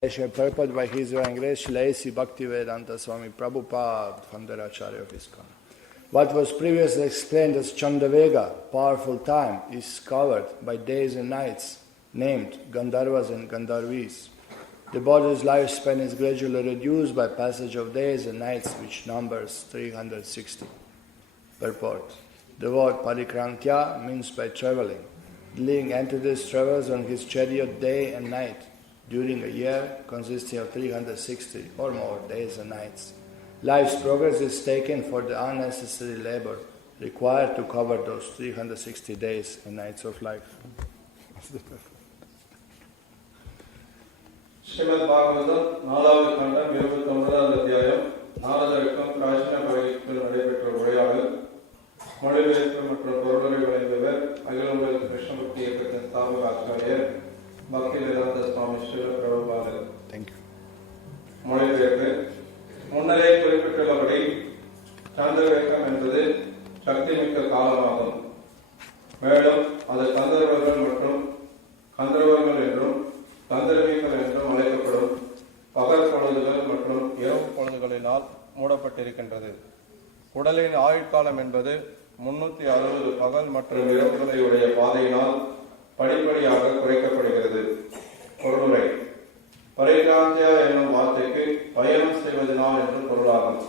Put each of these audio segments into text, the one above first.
Srila Prabhupada by his divine grace, Srila A.C. Bhaktivedanta Swami Prabhupada, founder Acharya of ISKCON. What was previously explained as Chandavega, powerful time, is covered by days and nights, named Gandharvas and Gandharvis. The body's lifespan is gradually reduced by passage of days and nights, which numbers 360. Purport. The word parikrantya means by traveling. The living entity travels on his chariot day and night during a year consisting of 360 or more days and nights. Life's progress is taken for the unnecessary labor required to cover those 360 days and nights of life. Srimad Bhagvatam, 4th Kandam, 29th Adhyayam, நாரதருக்கும் பிராச்சீன பகுதிக்குள் நடைபெற்ற உரையாடல் மொழிபெயர்ப்பு மற்றும் பொருளுரை வழங்குவர் அகில உலக கிருஷ்ண பக்தி இயக்கத்தின் ஸ்தாபக ஆச்சாரியர் பக்திவேதாந்த சுவாமி ஸ்ரீல பிரபுபாதர். மொழிபெயர்ப்பு. முன்னரே குறிப்பிட்டுள்ளபடி சந்திரவேகம் என்பது சக்திமிக்க காலமாகும். மேலும் அது கந்தர்வர்கள் மற்றும் கந்தர்வர்கள் என்றும் கந்தர்விகள் என்றும் அழைக்கப்படும் பகல் பொழுதுகள் மற்றும் இரவு பொழுதுகளினால் மூடப்பட்டிருக்கின்றது. உடலின் ஆயுட்காலம் என்பது 360 பகல் மற்றும் இரவுகளை உடைய பாதையினால் படிப்படியாக குறைக்கப்படுகிறது. பொருளுரை. பரிக்ராந்தியா என்னும் வார்த்தைக்கு பயணம் செய்வதனால் என்று பொருளாகும்.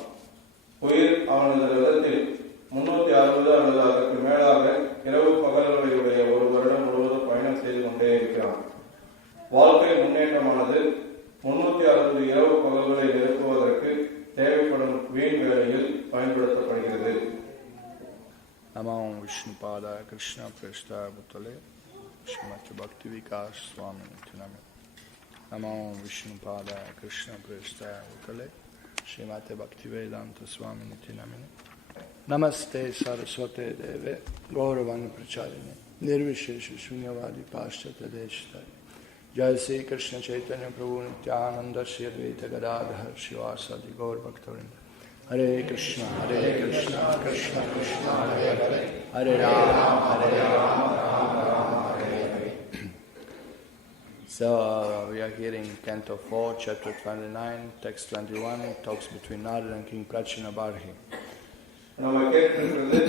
உயிர் அவனது ரதத்தில் 360 அல்லது அதற்கு மேலாக இரவு பகல்களை உடைய ஒரு வருடம் முழுவதும் பயணம் செய்து கொண்டே இருக்கிறான். வாழ்க்கை முன்னேற்றமானது 360 இரவு பகல்களை நிரப்புவதற்கு தேவைப்படும் வீண் வேளையில் பயன்படுத்தப்படுகிறது. நமோ விஷ்ணுபாதாய கிருஷ்ண பிரேஷ்டாய புத்தலே ஸ்ரீமத் பக்தி விகாஸ் சுவாமி நித்யானந்த. நமோ விஷ்ணுபாதாய கிருஷ்ண பிரேஷ்டாய புத்தலே ஸ்ரீமத் பக்திவேதாந்த சுவாமி நித்யானந்த. நமஸ்தே சரஸ்வதே தேவே கௌரவாணி பிரச்சாரிணே निर्विशेष शून्यवादी पाश्चात्य देशतारिणे. जय श्री कृष्ण चैतन्य प्रभु नित्यानंद श्री अद्वैत गदाधर श्रीवासादि गौर भक्तवृंद. हरे कृष्ण कृष्ण कृष्ण हरे हरे हरे राम राम राम हरे Hare. So we are hearing Canto 4, Chapter 29, Text 21, talks between Narada and King Prachina Barhi. நம்ம கேட்கின்றது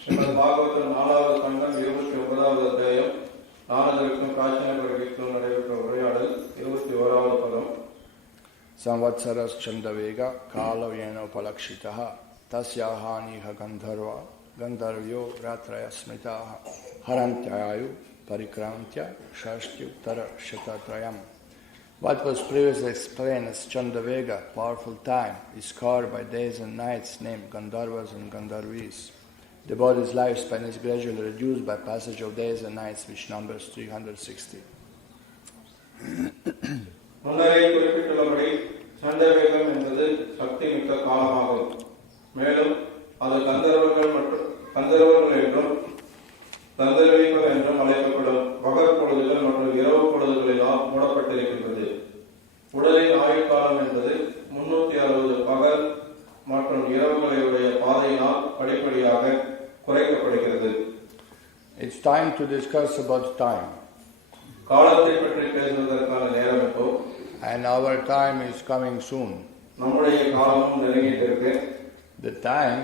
ஸ்ரீமத் பாகவதம் 4th கண்டம் 29th அத்தியாயம் நாரதருக்கும் பிராச்சீன பகவதிக்கும் நடைபெற்ற உரையாடல் 21வது பதம். Samvatsaras Chandavega Kala Vyena Upalakshitaha Tasyahaniha Gandharva Gandharvyo Ratraya Smritaha Harantyayu Parikrantya Shashtyuttara Shatatrayam. What was previously explained as Chandavega, powerful time, is covered by days and nights named Gandharvas and Gandharvis. The body's lifespan is gradually reduced by passage of days and nights, which numbers 360. முன்னரே குறிப்பிட்டுள்ளபடி சண்டவேகம் என்பது சக்தி மிக்க காலமாகும். மேலும் அது கந்தர்வர்கள் என்றும் கந்தர்விகள் என்றும் அழைக்கப்படும் பகல் பொழுதுகள் மற்றும் இரவு பொழுதுகளினால் மூடப்பட்டிருக்கின்றது. உடலின் ஆயுட்காலம் என்பது 360 பகல் மற்றும் இரவுகளை உடைய பாதையினால் படிப்படியாக குறைக்கப்படுகிறது. It's time to discuss about time. காலத்தை பற்றி பேசுவதற்கான நேரம் இப்போ. And our time is coming soon. நம்முடைய காலமும் நெருங்கிட்டு இருக்கு. The time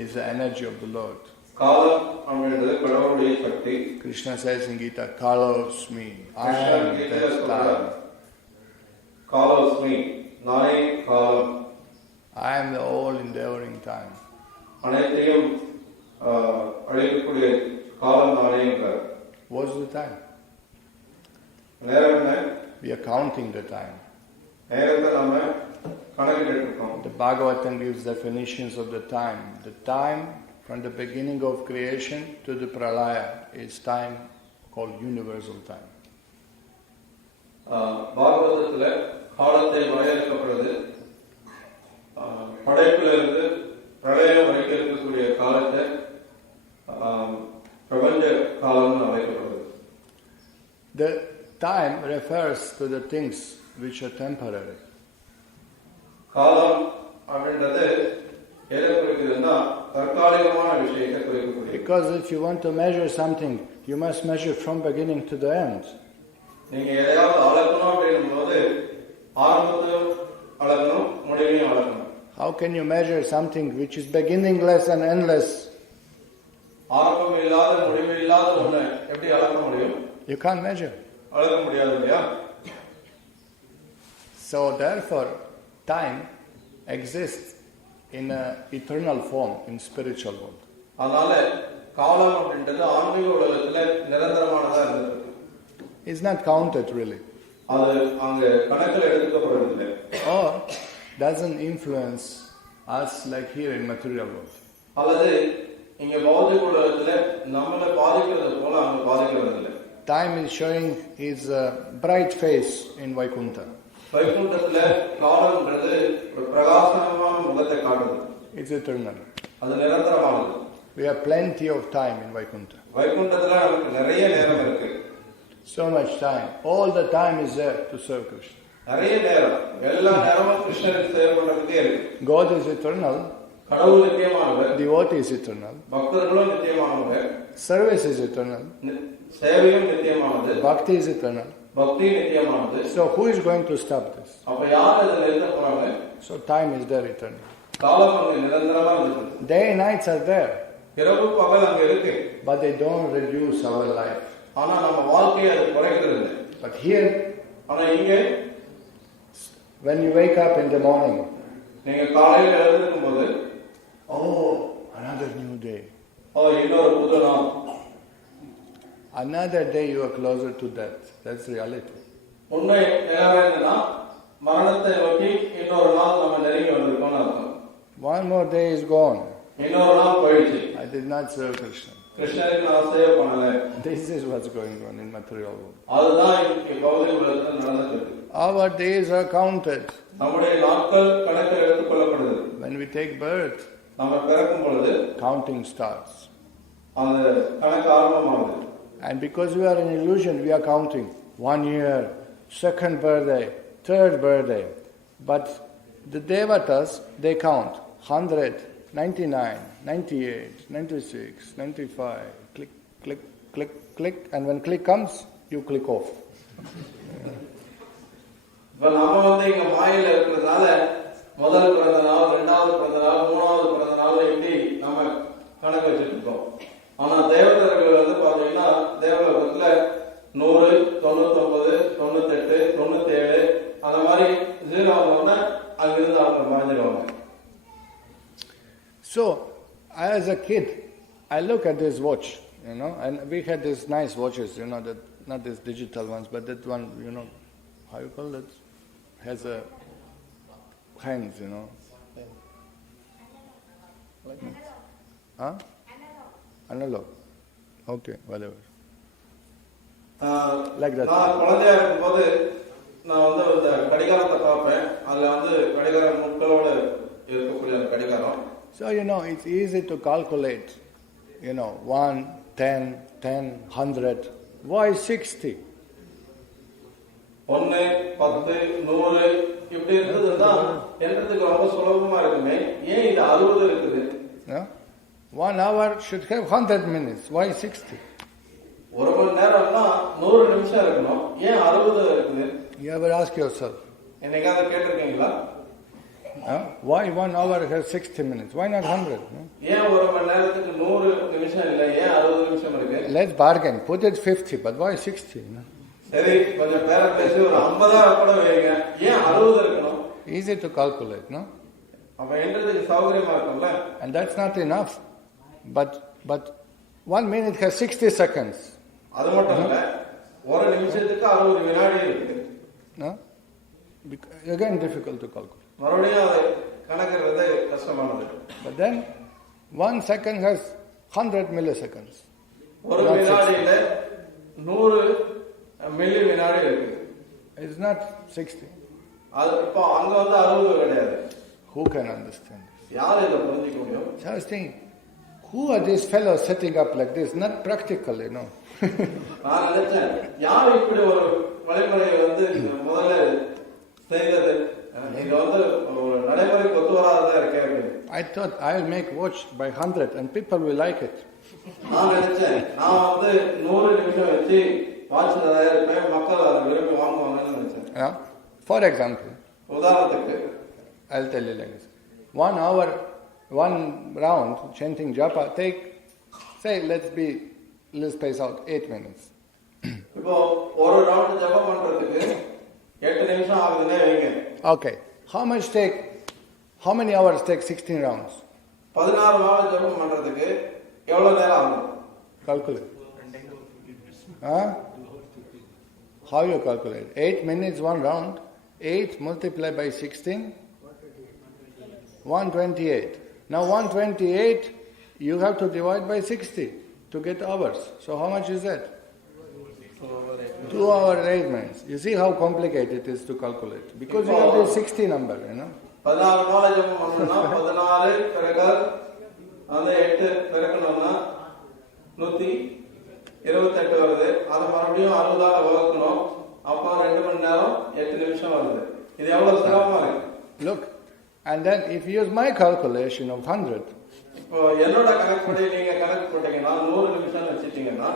is the energy of the Lord. காலம் அப்படின்றது கடவுளுடைய சக்தி. Krishna says in Gita, Kalosmi, I am that time. Kalosmi, நானே காலம். I am the all-endeavoring time. அனைத்தையும் அழைக்கக்கூடிய காலம் நானே என்றார். What's the time? நேரம் என்ன? We are counting the time. நேரத்தை நாம கணக்கிட்டு இருக்கோம். The Bhagavatam gives definitions of the time. The time from the beginning of creation to the pralaya is time called universal time. பாகவதத்துல காலத்தை வரையறுக்கப்படுது. படைப்பிலிருந்து பிரளயம் வரைக்கும் இருக்கக்கூடிய காலத்தை பிரபஞ்ச காலம்னு அழைக்கப்படுது. The time refers to the things which are temporary. காலம் அப்படின்றது எதை குறிக்குதுன்னா தற்காலிகமான விஷயத்தை குறிக்கக்கூடிய. Because if you want to measure something, you must measure from beginning to the end. நீங்க எதையாவது அளக்கணும் அப்படின்னும் போது How can you measure something which is beginningless and endless? ஆரம்பம் இல்லாத முடிவு இல்லாத ஒண்ணு எப்படி அளக்க முடியும்? You can't measure. அளக்க முடியாது இல்லையா? So therefore, time exists in an eternal form in spiritual world. அதனால காலம் அப்படின்றது ஆன்மீக உலகத்துல நிரந்தரமானதா இருந்திருக்கு. It's not counted really. அது அங்க கணக்கில் எடுக்கப்படுவதில்லை. Or doesn't influence us like here in material world. அல்லது இங்க பௌதிக உலகத்துல நம்மளை பாதிக்கிறது போல அங்க பாதிக்கிறதில்லை. Time is showing his bright face in Vaikuntha. வைகுண்டத்துல காலம்ன்றது ஒரு பிரகாசமான முகத்தை காட்டுது. It's eternal. அது நிரந்தரமானது. We have plenty of time in Vaikuntha. வைகுண்டத்துல நமக்கு நிறைய நேரம் இருக்கு. So much time. All the time is there to serve Krishna. நிறைய நேரம், எல்லா நேரமும் கிருஷ்ணருக்கு சேவை பண்றதுக்கே இருக்கு. God is eternal. கடவுள் நித்தியமானவர். Devotee is eternal. பக்தர்களும் நித்தியமானவர். Service is eternal. சேவையும் நித்தியமானது. Bhakti is eternal. பக்தி நித்தியமானது. So who is going to stop this? அப்ப யார் இதை நிறுத்த போறாங்க? So time is there eternal. காலம் அங்க நிரந்தரமா இருக்கு. Day and nights are there. இரவு பகல் அங்க இருக்கு. But they don't reduce our life. ஆனா நம்ம வாழ்க்கையை அது குறைக்கிறது இல்லை. But here, ஆனா இங்க when you wake up in the morning, நீங்க காலையில எழுந்திருக்கும் போது oh, another new day. இன்னொரு புது நாள். Another day you are closer to death. That's reality. உண்மை என்னன்னா மரணத்தை நோக்கி இன்னொரு நாள் நம்ம நெருங்கி வந்திருக்கோம்னு அர்த்தம். One more day is gone. இன்னொரு நாள் போயிடுச்சு. I did not serve Krishna. கிருஷ்ணருக்கு நான் சேவை பண்ணல. This is what's going on in material world. அதுதான் இங்க பௌதிக உலகத்துல நடந்துட்டு இருக்கு. Our days are counted. நம்முடைய நாட்கள் கணக்கில் எடுத்துக் கொள்ளப்படுது. When we take birth, நம்ம பிறக்கும் பொழுது counting starts. அந்த கணக்கு ஆரம்பமாகுது. And because we are in illusion, we are counting 1 year, second birthday, third birthday. But the devatas, they count 100, 99, 98, 96, 95, click, click, click, click, and when click comes, you click off. இப்ப நம்ம இங்க மாயில இருக்கிறதுனால முதல் பிறந்த நாள், இரண்டாவது பிறந்த நாள், மூணாவது பிறந்த நாள் இப்படி நம்ம கணக்கு வச்சுட்டு இருக்கோம். ஆனா தேவதர்கள் பாத்தீங்கன்னா தேவலோகத்துல 100, 99, 98, 97 அந்த மாதிரி 0 ஆனோம்னா அங்கிருந்து அவங்க மறைஞ்சிடுவாங்க. So, as a kid, I look at this watch, and we had these nice watches, that not these digital ones, but that one, how you call it? Has a hands, Like huh? Analog. Okay, whatever. Like that. நான் குழந்தையா இருக்கும்போது நான் இந்த கடிகாரத்தை பார்ப்பேன். அதுல கடிகார முட்களோட இருக்கக்கூடிய அந்த கடிகாரம். So, it's easy to calculate, 1, 10, 10, 100. Why 60? 1, 10, 100 இப்படி இருந்ததுன்னா என்றதுக்கு ரொம்ப சுலபமா இருக்குமே. ஏன் இது 60 இருக்குது? 1 hour should have 100 minutes. Why 60? ஒரு மணி நேரம்னா 100 நிமிஷம் இருக்கணும். ஏன் 60 இருக்குது? You ever ask yourself? என்னைக்காவது கேட்டிருக்கீங்களா? Why 1 hour has 60 minutes? Why not 100? ஏன் ஒரு மணி நேரத்துக்கு 100 நிமிஷம் இல்லை? ஏன் 60 நிமிஷம் இருக்கு? Let's bargain. Put it 50, but why 60? சரி, கொஞ்சம் பேரம் பேசி ஒரு 50 கூட வைங்க. ஏன் 60 இருக்கணும்? Easy to calculate, no? அப்ப என்றதுக்கு சௌகரியமா இருக்கும்ல? And that's not enough. But 1 minute has 60 seconds. அது மட்டும் இல்ல, ஒரு நிமிஷத்துக்கு 60 வினாடி இருக்கு. No? Again, difficult to calculate. மறுபடியும் அதை கணக்கிடுறது கஷ்டமானது. But then 1 second has 100 milliseconds. ஒரு வினாடியில 100 மில்லி வினாடி இருக்கு. It's not 60. அது இப்போ அங்க 60 கிடையாது. Who can understand this? யார் இதை புரிஞ்சுக்க முடியும்? So I was thinking, who are these fellows setting up like this? Not practical, நான் நினைச்சேன், யார் இப்படி ஒரு வழிமுறையை முதல்ல செய்தது? இது நடைமுறைக்கு ஒத்து வராததா இருக்கே. I thought I'll make watch by 100 and people will like it. நான் நினைச்சேன், நான் 100 நிமிஷம் வச்சு வாட்ச் தயாரிப்பேன், மக்கள் அதை விரும்பி வாங்குவாங்கன்னு நினைச்சேன். For example, உதாரணத்துக்கு I'll tell you like this. 1 hour, 1 round chanting japa take, say, let's space out 8 minutes. இப்போ ஒரு ரவுண்ட் ஜபம் பண்றதுக்கு 8 நிமிஷம் ஆகுதுன்னே வைங்க. Okay. How many hours take 16 rounds? 16 ரவுண்ட் ஜபம் பண்றதுக்கு எவ்வளவு நேரம் ஆகும்? Calculate. How you calculate? 8 minutes 1 round. 8 multiplied by 16. 128. Now 128 you have to divide by 60 to get hours. So how much is that? 2 hours 8 minutes. You see how complicated it is to calculate. Because you have the 60 number, you know. 16 நாள் ஜபம் பண்ணனும்னா 16 பெருக்கல் அந்த 8 பெருக்கணும்னா 128 வருது. அத மறுபடியும் 60 ஆல வகுக்கணும். அப்ப 2 மணி நேரம் 8 நிமிஷம் வருது. இது எவ்வளவு சிரமமா இருக்கு. Look, and then if you use my calculation of 100, இப்போ என்னோட கணக்குப்படி நீங்க கணக்கு போட்டீங்கன்னா 100 நிமிஷம் வச்சிட்டீங்கன்னா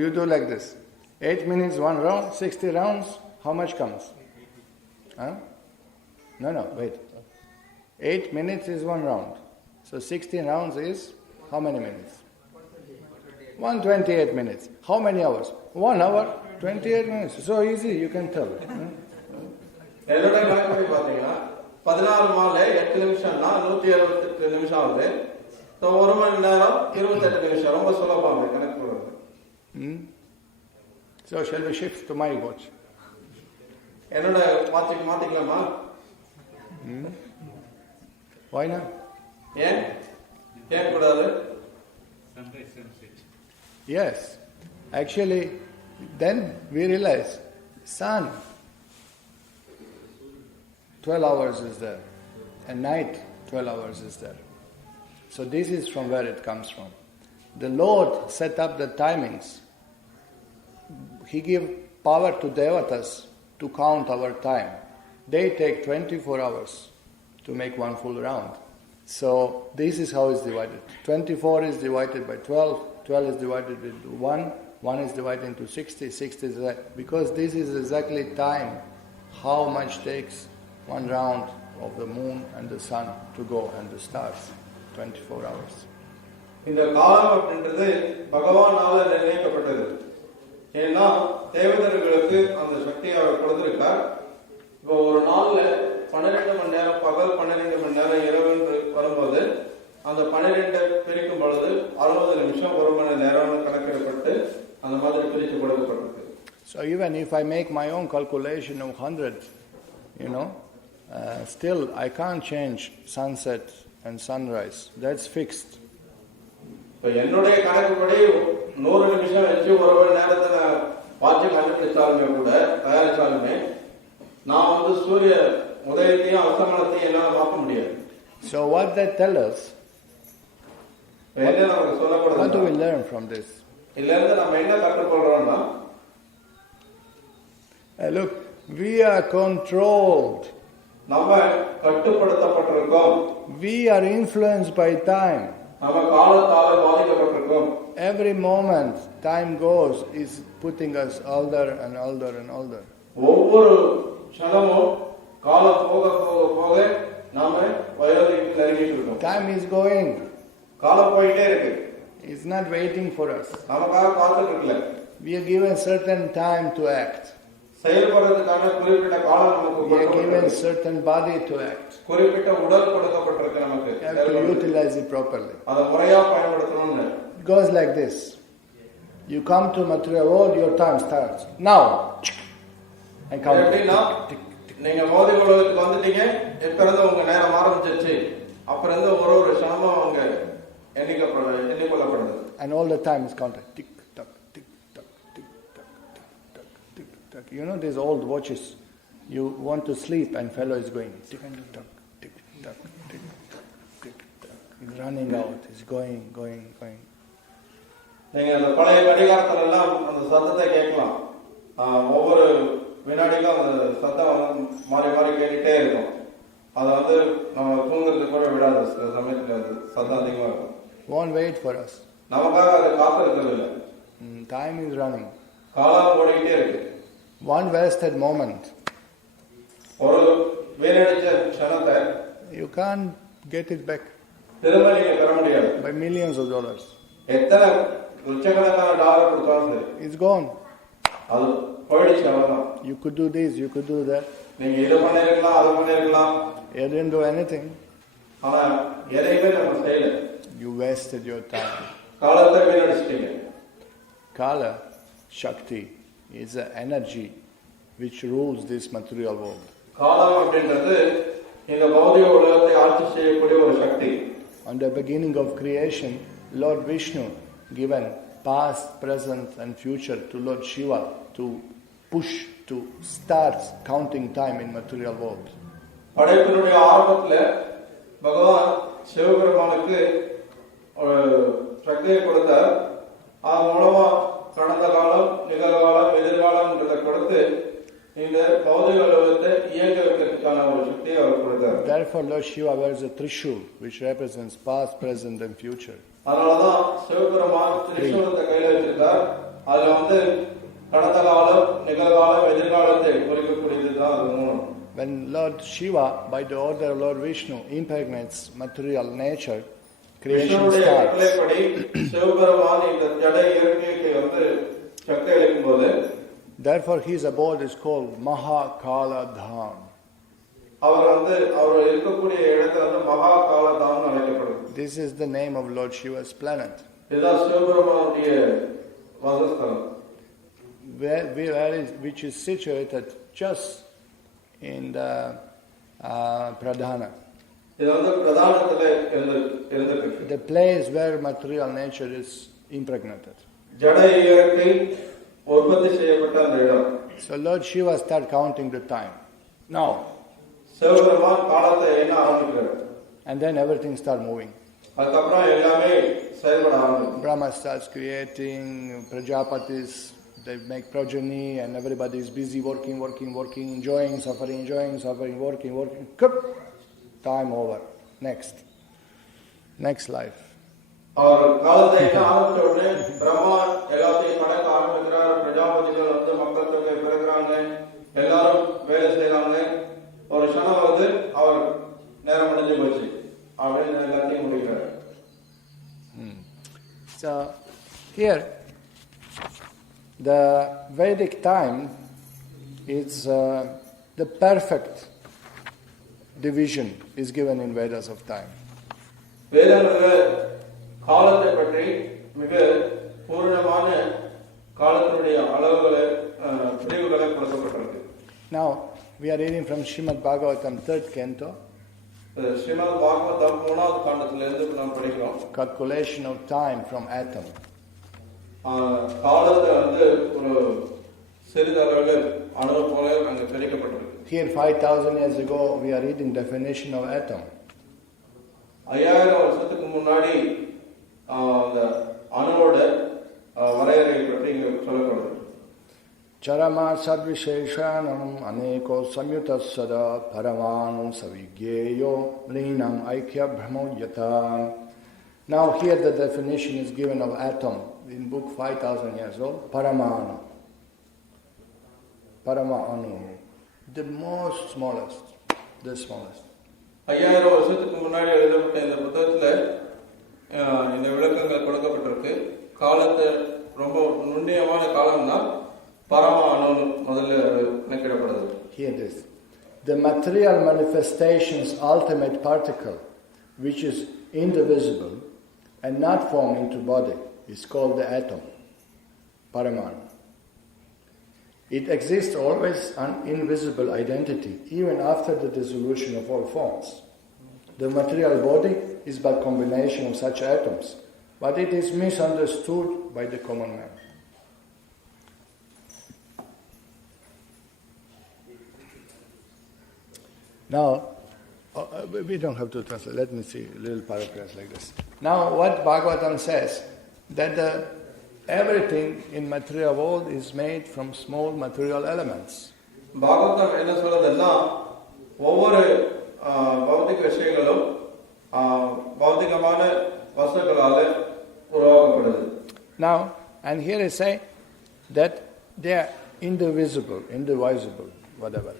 you do like this. 8 minutes 1 round, 60 rounds, how much comes? Huh? No, wait. 8 minutes is 1 round. So 16 rounds is how many minutes? 128 minutes. How many hours? 1 hour, 28 minutes. So easy, you can tell. என்னோட கணக்குப்படி பாத்தீங்கன்னா 16 மாலை 8 நிமிஷம்னா 178 நிமிஷம் ஆகுது. So 1 மணி நேரம் 28 நிமிஷம். ரொம்ப சுலபமா கணக்கு போடுறது. So shall we shift to my watch? என்னோட வாட்சுக்கு மாத்திக்கலாமா? Why not? ஏன் கூடாது? Yes. Actually, then we realize sun 12 hours is there, and night 12 hours is there. So this is from where it comes from. The Lord set up the timings. He gave power to devatas to count our time. They take 24 hours to make one full round. So this is how it's divided. 24 is divided by 12, 12 is divided into 1, 1 is divided into 60, 60 is that. Because this is exactly time, how much takes one round of the moon and the sun to go and the stars, 24 hours. இந்த காலம் அப்படின்றது பகவானால நிர்ணயிக்கப்பட்டது. ஏன்னா தேவதர்களுக்கு அந்த சக்தியை அவர் கொடுத்திருக்கார். இப்போ ஒரு நாள்ல 12 மணி நேரம் பகல், 12 மணி நேரம் இரவு வரும்போது அந்த 12 பிரிக்கும் பொழுது 60 நிமிஷம் 1 மணி நேரம் கணக்கிடப்பட்டு அந்த மாதிரி பிரித்து கொடுக்கப்பட்டிருக்கு. So even if I make my own calculation of 100, still I can't change sunset and sunrise. That's fixed. இப்போ என்னுடைய கணக்குப்படி 100 நிமிஷம் வச்சு 1 மணி நேரத்துல வாட்ச் கண்டுபிடிச்சாலுமே கூட தயாரிச்சாலுமே நான் சூரிய உதயத்தையும் அஸ்தமனத்தையும் என்னால மாற்ற முடியாது. So what that tell us? என்ன நமக்கு சொல்லப்படுது? What do we learn from this? இதுல இருந்து நம்ம என்ன கற்றுக்கொள்றோம்னா, look, we are controlled. நம்ம கட்டுப்படுத்தப்பட்டிருக்கோம். We are influenced by time. நம்ம காலத்தால பாதிக்கப்பட்டிருக்கோம். Every moment time goes is putting us older and older and older. ஒவ்வொரு க்ஷணமும் காலம் போக போக போக நாம வயோதிகத்துக்கு நெருங்கிட்டு இருக்கோம். Time is going. காலம் போயிட்டே இருக்கு. It's not waiting for us. நமக்காக காத்துட்டு இருக்கல. We are given certain time to act. செயல்படுறதுக்கான குறிப்பிட்ட காலம் நமக்கு கொடுக்கப்பட்டிருக்கு. We are given certain body to act. குறிப்பிட்ட உடல் கொடுக்கப்பட்டிருக்கு நமக்கு. We have to utilize it properly. அத முறையா பயன்படுத்தணும்னு. It goes like this. You come to material world, your time starts. Now. And count. எப்படின்னா நீங்க மோதி உலகத்துக்கு வந்துட்டீங்க, இப்ப இருந்து உங்க நேரம் ஆரம்பிச்சிருச்சு. அப்புறம் இருந்து ஒரு க்ஷணமும் அவங்க எண்ணிக்கொள்ளப்படுது. And all the time is counted. Tick tock, tick tock, tick tock, tick tock, tick tock. You know these old watches. You want to sleep and fellow is going tick tock, tick tock, tick tock, tick tock. He's running out. He's going. நீங்க அந்த பழைய கடிகாரத்துல எல்லாம் அந்த சத்தத்தை கேட்கலாம். ஒவ்வொரு வினாடிக்கும் அந்த சத்தம் மாறி மாறி கேட்டுட்டே இருக்கும். அது நம்ம தூங்குறதுக்கு கூட விடாது. சில சமயத்துல சத்தம் அதிகமா இருக்கும். Won't wait for us. நமக்காக அது காத்திருக்கிறது இல்லை. Time is running. காலம் ஓடிக்கிட்டே இருக்கு. One wasted moment. ஒரு வீணடிச்ச க்ஷணத்தை you can't get it back திரும்ப நீங்க பெற முடியாது. by millions of dollars. எத்தனை லட்சக்கணக்கான டாலர் கொடுத்தாலும் சரி, It's gone. அது போயிடுச்சு அவ்வளவுதான். You could do this, you could do that. நீங்க இதை பண்ணிருக்கலாம், அதை பண்ணிருக்கலாம். You didn't do anything. ஆனா எதையுமே நம்ம செய்யல. You wasted your time. காலத்தை வீணடிச்சிட்டீங்க. Kala, Shakti, is an energy which rules this material world. காலம் அப்படின்றது இந்த பௌதிக உலகத்தை ஆட்சி செய்யக்கூடிய ஒரு சக்தி. On the beginning of creation, Lord Vishnu given past, present and future to Lord Shiva to push, to start counting time in material world. படைப்பினுடைய ஆரம்பத்துல பகவான் சிவபெருமானுக்கு ஒரு சக்தியை கொடுத்தார். அது மூலமா கடந்த காலம், நிகழ்காலம், எதிர்காலம்ன்றதை கொடுத்து இந்த பௌதிக உலகத்தை இயங்க வைக்கிறதுக்கான ஒரு சக்தியை அவர் கொடுத்தார். Therefore Lord Shiva wears a Trishul which represents past, present and future. அதனாலதான் சிவபெருமான் திரிசூலத்தை கையில வச்சிருக்கார். அதுல கடந்த காலம், நிகழ்காலம், எதிர்காலத்தை குறிக்கக்கூடியதுதான் அது மூணு. When Lord Shiva, by the order of Lord Vishnu, impregnates material nature, creation starts. Sivaperuman இந்த ஜட இயற்கைக்கு சக்தி அளிக்கும் போது, therefore his abode is called Mahakala Dham. அவர் இருக்கக்கூடிய இடத்துல மகாகால தாம் அழைக்கப்படுது. This is the name of Lord Shiva's planet. இதுதான் சிவபெருமானுடைய வாசஸ்தலம். Which is situated just in the Pradhana. The place where material nature is impregnated. So Lord Shiva start counting the time. Now. And then everything start moving. Brahma starts creating Prajapatis. They make progeny and everybody is busy working, enjoying, suffering, working. Time over. Next life. So here the Vedic time is the perfect division is given in Vedas of time. Now we are reading from Srimad Bhagvatam 3rd canto. Srimad Bhagvatam 3வது காண்டத்திலிருந்து நாம் படிக்கிறோம். Calculation of time from atom. காலத்தை ஒரு சிறிதளவில் அணு போல அங்கு பிரிக்கப்பட்டிருக்கு. Here 5000 years ago we are reading definition of atom. 5000 வருஷத்துக்கு முன்னாடி அந்த அணுவோட வரையறை பற்றி இங்க சொல்லப்படுது. Charama sadvisheshanam aneko samyutasada paramanu savigyeyo mrinam aikya brahmo yata. Now here the definition is given of atom in book 5000 years old. Paramanu. Paramanu. The most smallest. The smallest. 5000 வருஷத்துக்கு முன்னாடி எழுதப்பட்ட இந்த புத்தகத்துல இந்த விளக்கங்கள் கொடுக்கப்பட்டிருக்கு. காலத்தை ரொம்ப நுண்ணியமான காலம்னா பரமாணு முதல்ல கணக்கிடப்படுது. Hear this. The material manifestation's ultimate particle, which is indivisible and not formed into body, is called the atom. Paramanu. It exists always an invisible identity, even after the dissolution of all forms. The material body is but combination of such atoms, but it is misunderstood by the common man. Now, we don't have to translate. Let me see a little paragraph like this. Now, what Bhagavatam says, that everything in material world is made from small material elements. Bhagavatam என்ன சொல்றதுன்னா ஒவ்வொரு பௌதிக விஷயங்களும் பௌதிகமான வஸ்துக்களால உருவாக்கப்படுது. Now, and here I say that they are indivisible, whatever.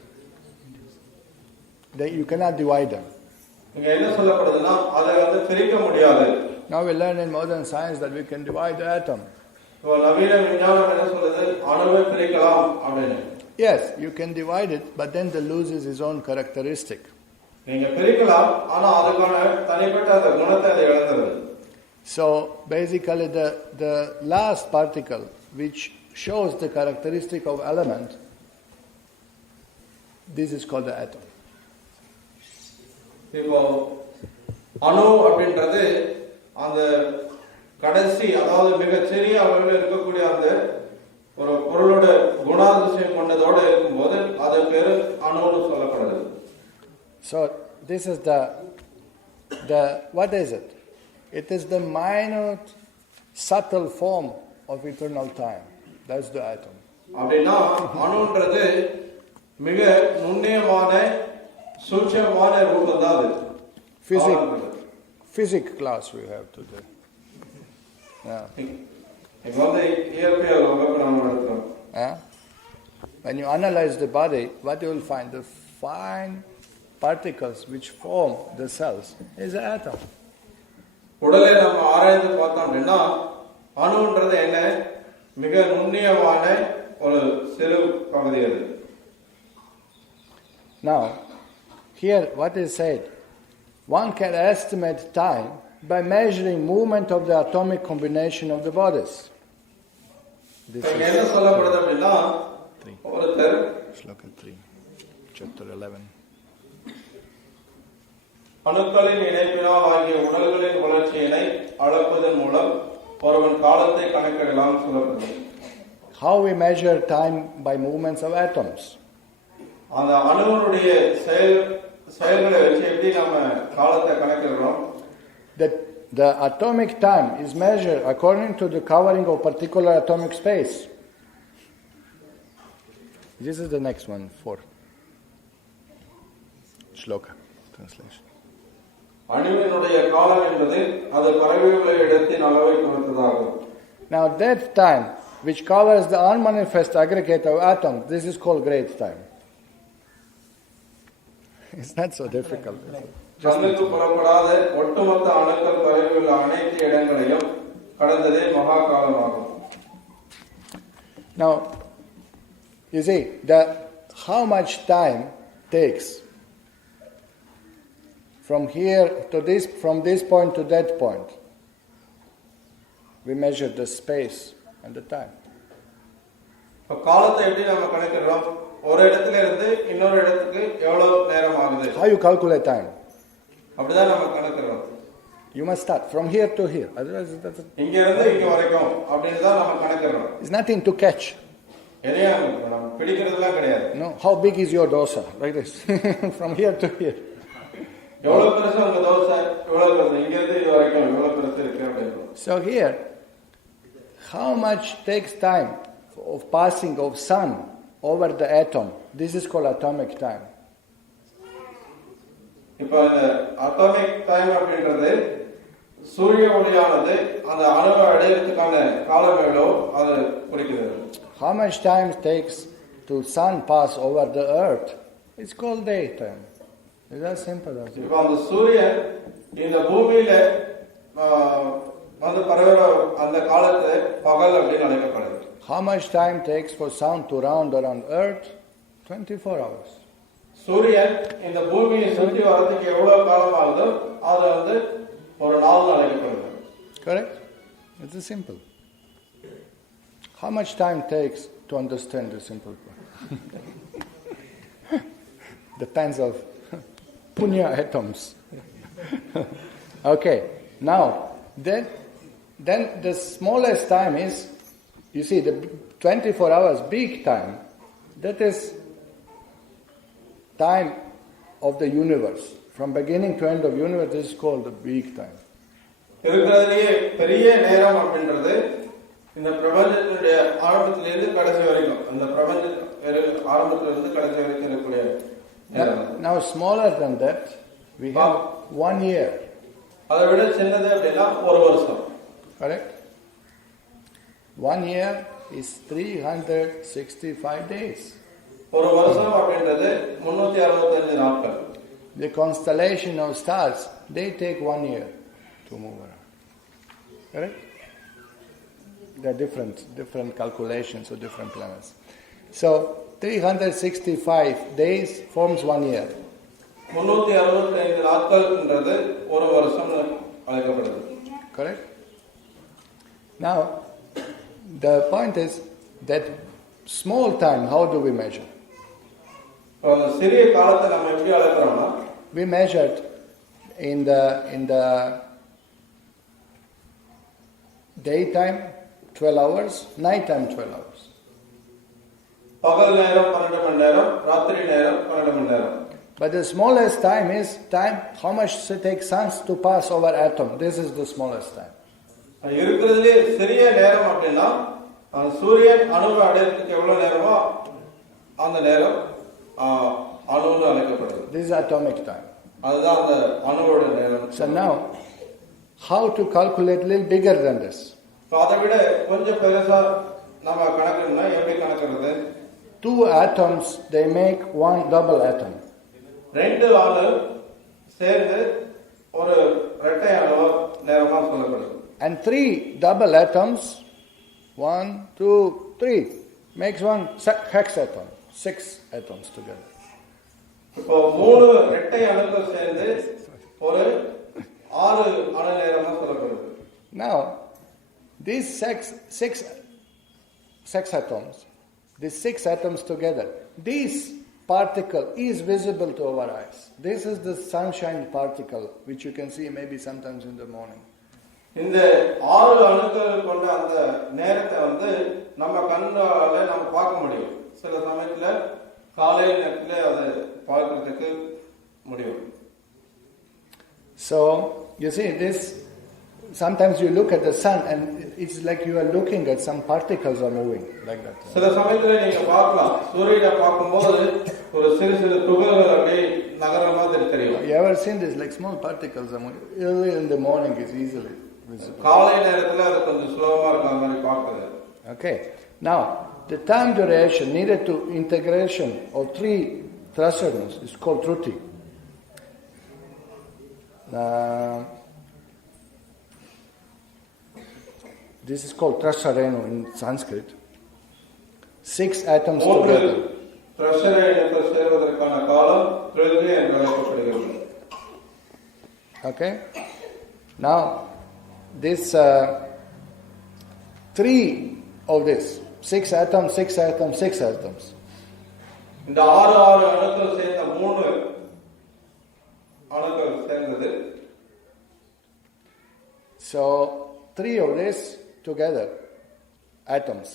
You cannot divide them. இங்க என்ன சொல்லப்படுதுன்னா அதை வந்து பிரிக்க முடியாது. Now we learn in modern science that we can divide the atom. இப்போ நவீன விஞ்ஞானம் என்ன சொல்லுது, அணுவை பிரிக்கலாம் அப்படின்னு. Yes, you can divide it, but then it loses its own characteristic. நீங்க பிரிக்கலாம், ஆனா அதுக்கான தனிப்பட்ட அந்த குணத்தை அது இழந்துருது. So basically the last particle which shows the characteristic of element, this is called the atom. இப்போ அணு அப்படின்றது அந்த கடைசி, அதாவது மிக சிறிய அளவில் இருக்கக்கூடிய அந்த ஒரு பொருளோட குணாதிசயம் கொண்டதோட இருக்கும்போது அது பேரு அணுன்னு சொல்லப்படுது. So this is the what is it? It is the minute subtle form of eternal time. That's the atom. அப்படின்னா அணுன்றது மிக நுண்ணியமான சூட்சமான ரூபம் தான் அது. Physics class we have today. Yeah. When you analyze the body, what you will find? The fine particles which form the cells is the atom. உடலை நம்ம ஆராய்ந்து பார்த்தோம் அப்படின்னா அணுன்றது என்ன, மிக நுண்ணியமான ஒரு சிறு பகுதி அது. Now, here what is said, one can estimate time by measuring movement of the atomic combination of the bodies. This is என்ன சொல்லப்படுது அப்படின்னா ஒருத்தர் Shloka 3, chapter 11. அணுக்களின் இணைப்பினால் ஆகிய உடல்களின் வளர்ச்சியினை அளப்பதன் மூலம் ஒருவன் காலத்தை கணக்கிடலாம் சொல்லப்படுது. How we measure time by movements of atoms? அந்த அணுவினுடைய செயல்களை வச்சு எப்படி நம்ம காலத்தை கணக்கிடுறோம்? The atomic time is measured according to the covering of particular atomic space. This is the next one, 4. Shloka translation. அணுவினுடைய காலம் என்பது அது பரவியுள்ள இடத்தின் அளவை பொறுத்ததாகும். Now that time which covers the unmanifest aggregate of atoms, this is called great time. It's not so difficult. கண்ணுக்கு புலப்படாத ஒட்டுமொத்த அணுக்கள் பரவியுள்ள அனைத்து இடங்களையும் கடந்ததே மகா காலமாகும். Now, you see how much time takes from here to this, from this point to that point. We measure the space and the time. காலத்தை எப்படி நம்ம கணக்கிடுறோம்? ஒரு இடத்துல இருந்து இன்னொரு இடத்துக்கு எவ்வளவு நேரம் ஆகுது? How you calculate time? அப்படிதான் நம்ம கணக்கிடுறோம். You must start from here to here. Otherwise, இங்க இருந்து இங்க வரைக்கும் அப்படின்னு தான் நம்ம கணக்கிடுறோம். It's nothing to catch. எதையும் நம்ம பிடிக்கிறதுலாம் கிடையாது. No, how big is your dosa? Like this, from here to here. எவ்வளவு பெருசா உங்க தோசை, எவ்வளவு பெருசு, இங்க இருந்து இது வரைக்கும் எவ்வளவு பெருசு இருக்கு அப்படின்னு. So here, how much takes time of passing of sun over the atom? This is called atomic time. இப்போ இந்த அட்டாமிக் டைம் அப்படின்றது சூரிய ஒளியானது அந்த அணுவை அடையிறதுக்கான காலம் எவ்வளோ அது குறிக்கிறது. How much time takes to sun pass over the earth? It's called daytime. It's as simple as it. இப்போ அந்த சூரியன் இந்த பூமியில வந்து பரவுற அந்த காலத்தை பகல் அப்படின்னு அழைக்கப்படுது. How much time takes for sun to round around earth? 24 hours. சூரியன் இந்த பூமியை சுற்றி வரதுக்கு எவ்வளவு காலம் ஆகுதோ அது வந்து ஒரு நாள் அழைக்கப்படுது. Correct? It's simple. How much time takes to understand the simple part? Depends of punya atoms. Okay. Now, then the smallest time is, you see, the 24 hours big time. That is time of the universe. From beginning to end of universe, this is called the big time. இருக்கிறதுலயே பெரிய நேரம் அப்படின்றது இந்த பிரபஞ்சத்தினுடைய ஆரம்பத்திலிருந்து கடைசி வரைக்கும், அந்த பிரபஞ்ச ஆரம்பத்திலிருந்து கடைசி வரைக்கும் இருக்கக்கூடிய நேரம். Now smaller than that, we have 1 year. அதை விட சின்னது அப்படின்னா ஒரு வருஷம். Correct? 1 year is 365 days. ஒரு வருஷம் அப்படின்றது 365 நாட்கள். the constellation of stars, they take 1 year to move around. Correct? There are different calculations of different planets. So 365 days forms 1 year. 365 நாட்கள்ன்றது ஒரு வருஷம் அழைக்கப்படுது. Correct? Now, the point is that small time, how do we measure? சிறிய காலத்தை நம்ம எப்படி அளக்கிறோம்னா, we measured in the daytime 12 hours, nighttime 12 hours. பகல் நேரம் 12 மணி நேரம், ராத்திரி நேரம் 12 மணி நேரம். But the smallest time is time how much it takes suns to pass over atom. This is the smallest time. இருக்கிறதுலே சிறிய நேரம் அப்படின்னா சூரியன் அணுவை அடையறதுக்கு எவ்வளவு நேரமோ அந்த நேரம் அணுன்னு அழைக்கப்படுது. This is atomic time. அதுதான் அந்த அணுவோட நேரம். So now, how to calculate a little bigger than this? அதை விட கொஞ்சம் பெருசா நம்ம கணக்குன்னா எப்படி கணக்குறது? 2 atoms, they make 1 double atom. 2 அணு சேர்ந்து ஒரு இரட்டை அணு நேரமா சொல்லப்படுது. And 3 double atoms, 1, 2, 3, makes 1 hexatom. 6 atoms together. இப்போ 3 இரட்டை அணுக்கள் சேர்ந்து ஒரு 6 அணு நேரமா சொல்லப்படுது. Now, these six atoms, these 6 atoms together, this particle is visible to our eyes. This is the sunshine particle, which you can see maybe sometimes in the morning. இந்த 6 அணுக்கள் கொண்ட அந்த நேரத்தை நம்ம கண்ணால நம்ம பார்க்க முடியும். சில சமயத்துல காலை நேரத்துல அதை பார்க்கிறதுக்கு முடியும். So you see this, sometimes you look at the sun and it's like you are looking at some particles are moving like that. சில சமயத்துல நீங்க பார்க்கலாம், சூரியனை பார்க்கும்போது ஒரு சிறு சிறு துகள்கள் அப்படியே நகர மாதிரி தெரியும். You ever seen this, like small particles are moving? Early in the morning is easily visible. காலை நேரத்துல அது கொஞ்சம் ஸ்லோவா இருக்கிற மாதிரி பார்க்குது. Okay. Now, the time duration needed to integration of 3 trasanas is called truti. This is called trasareno in Sanskrit. 6 atoms together. Okay. Now, this 3 of this, 6 atoms, 6 atoms, 6 atoms. இந்த 6 அணுக்கள் சேர்ந்த 3 அணுக்கள் சேர்ந்தது. So 3 of this together, atoms,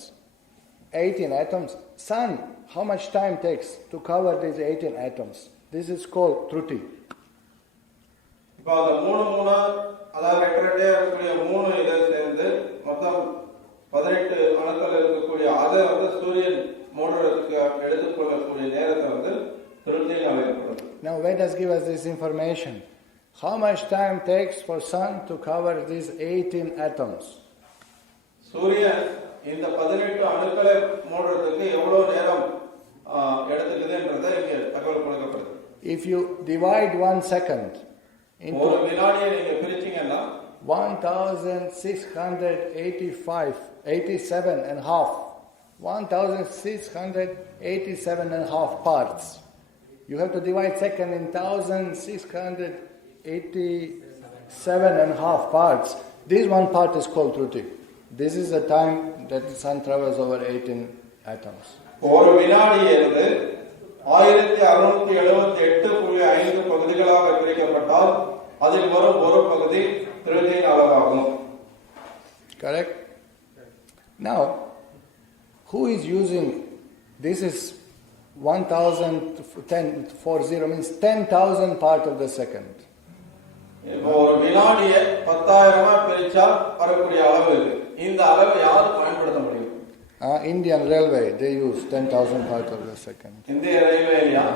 18 atoms. Sun, how much time takes to cover these 18 atoms? This is called truti. இப்போ அந்த 3 அதாவது ரெட்டரட்டையா இருக்கக்கூடிய 3 இதை சேர்ந்து மொத்தம் 18 அணுக்கள் இருக்கக்கூடிய அதை சூரியன் மூடுறதுக்கு எடுத்துக்கொள்ளக்கூடிய நேரத்தை திருத்தின்னு அழைக்கப்படுது. Now where does give us this information? How much time takes for sun to cover these 18 atoms? சூரியன் இந்த 18 அணுக்களை மூடுறதுக்கு எவ்வளவு நேரம் எடுத்துக்குதுன்றதை இங்க தகவல் கொடுக்கப்படுது. If you divide 1 second into ஒரு வினாடியை நீங்க பிரிச்சீங்கன்னா 1687 and half 1687 and half parts. You have to divide second in 1687 and half parts. This one part is called truti. This is the time that the sun travels over 18 atoms. ஒரு வினாடி என்பது 1678.5 பகுதிகளாக பிரிக்கப்பட்டால் அதில் வரும் ஒரு பகுதி திருத்தியின் அளவாகும். Correct? Now, who is using, this is 1040 means 10,000 part of the second. இப்போ ஒரு வினாடியை 10,000 பிரிச்சா வரக்கூடிய அளவு இது. இந்த அளவை யார் பயன்படுத்த முடியும்? Indian Railway, they use 10,000 part of the second. இந்திய ரயில்வேயா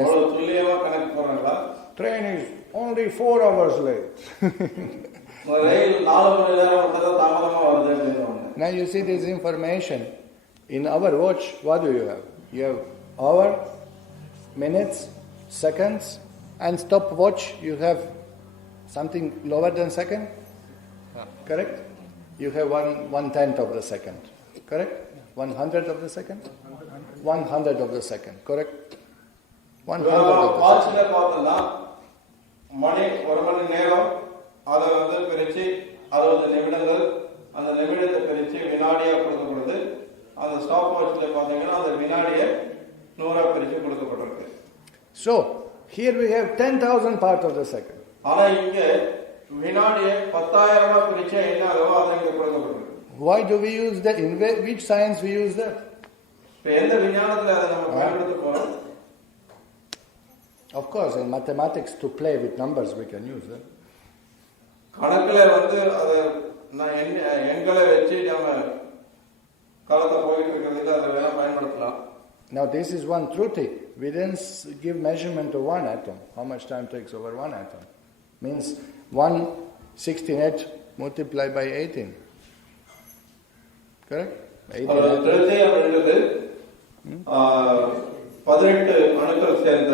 எவ்வளவு துல்லியமா கணக்கு போறாங்களா? Train is only 4 hours late. ரயில் 4 மணி நேரம் மட்டும் தாமதமா வருது அப்படின்றாங்க. Now you see this information in our watch. What do you have? You have hour, minutes, seconds, and stopwatch you have something lower than second, correct? You have 1/10 of the second, correct? 100 of the second? 100 of the second, correct? 100 of the வாட்ச்ல பார்த்தோம்னா மணி ஒரு மணி நேரம் அதை வந்து பிரிச்சு 60 நிமிடங்கள், அந்த நிமிடத்தை பிரிச்சு வினாடியா கொடுக்கப்படுது. அந்த ஸ்டாப் வாட்ச்ல பாத்தீங்கன்னா அந்த வினாடியை 100 பிரிச்சு கொடுக்கப்பட்டிருக்கு. So here we have 10,000 parts of the second. ஆனா இங்க வினாடியை 10,000 பிரிச்சா என்ன ஆகும் அது இங்க கொடுக்கப்பட்டிருக்கு. Why do we use that? In which science we use that? எந்த விஞ்ஞானத்துல அதை நம்ம பயன்படுத்த போறோம்? Of course, in mathematics, to play with numbers, we can use it. கணக்குல வந்து அதை நான் எண்களை வச்சு நம்ம காலத்தை போயிட்டு இருக்கிறதுக்கு அதை வேணா பயன்படுத்தலாம். Now this is one truthi. We didn't give measurement to one atom. How much time takes over one atom? Means 1/16 multiplied by 18. Correct? 18 அப்படின்றது 18 அணுக்கள் சேர்ந்த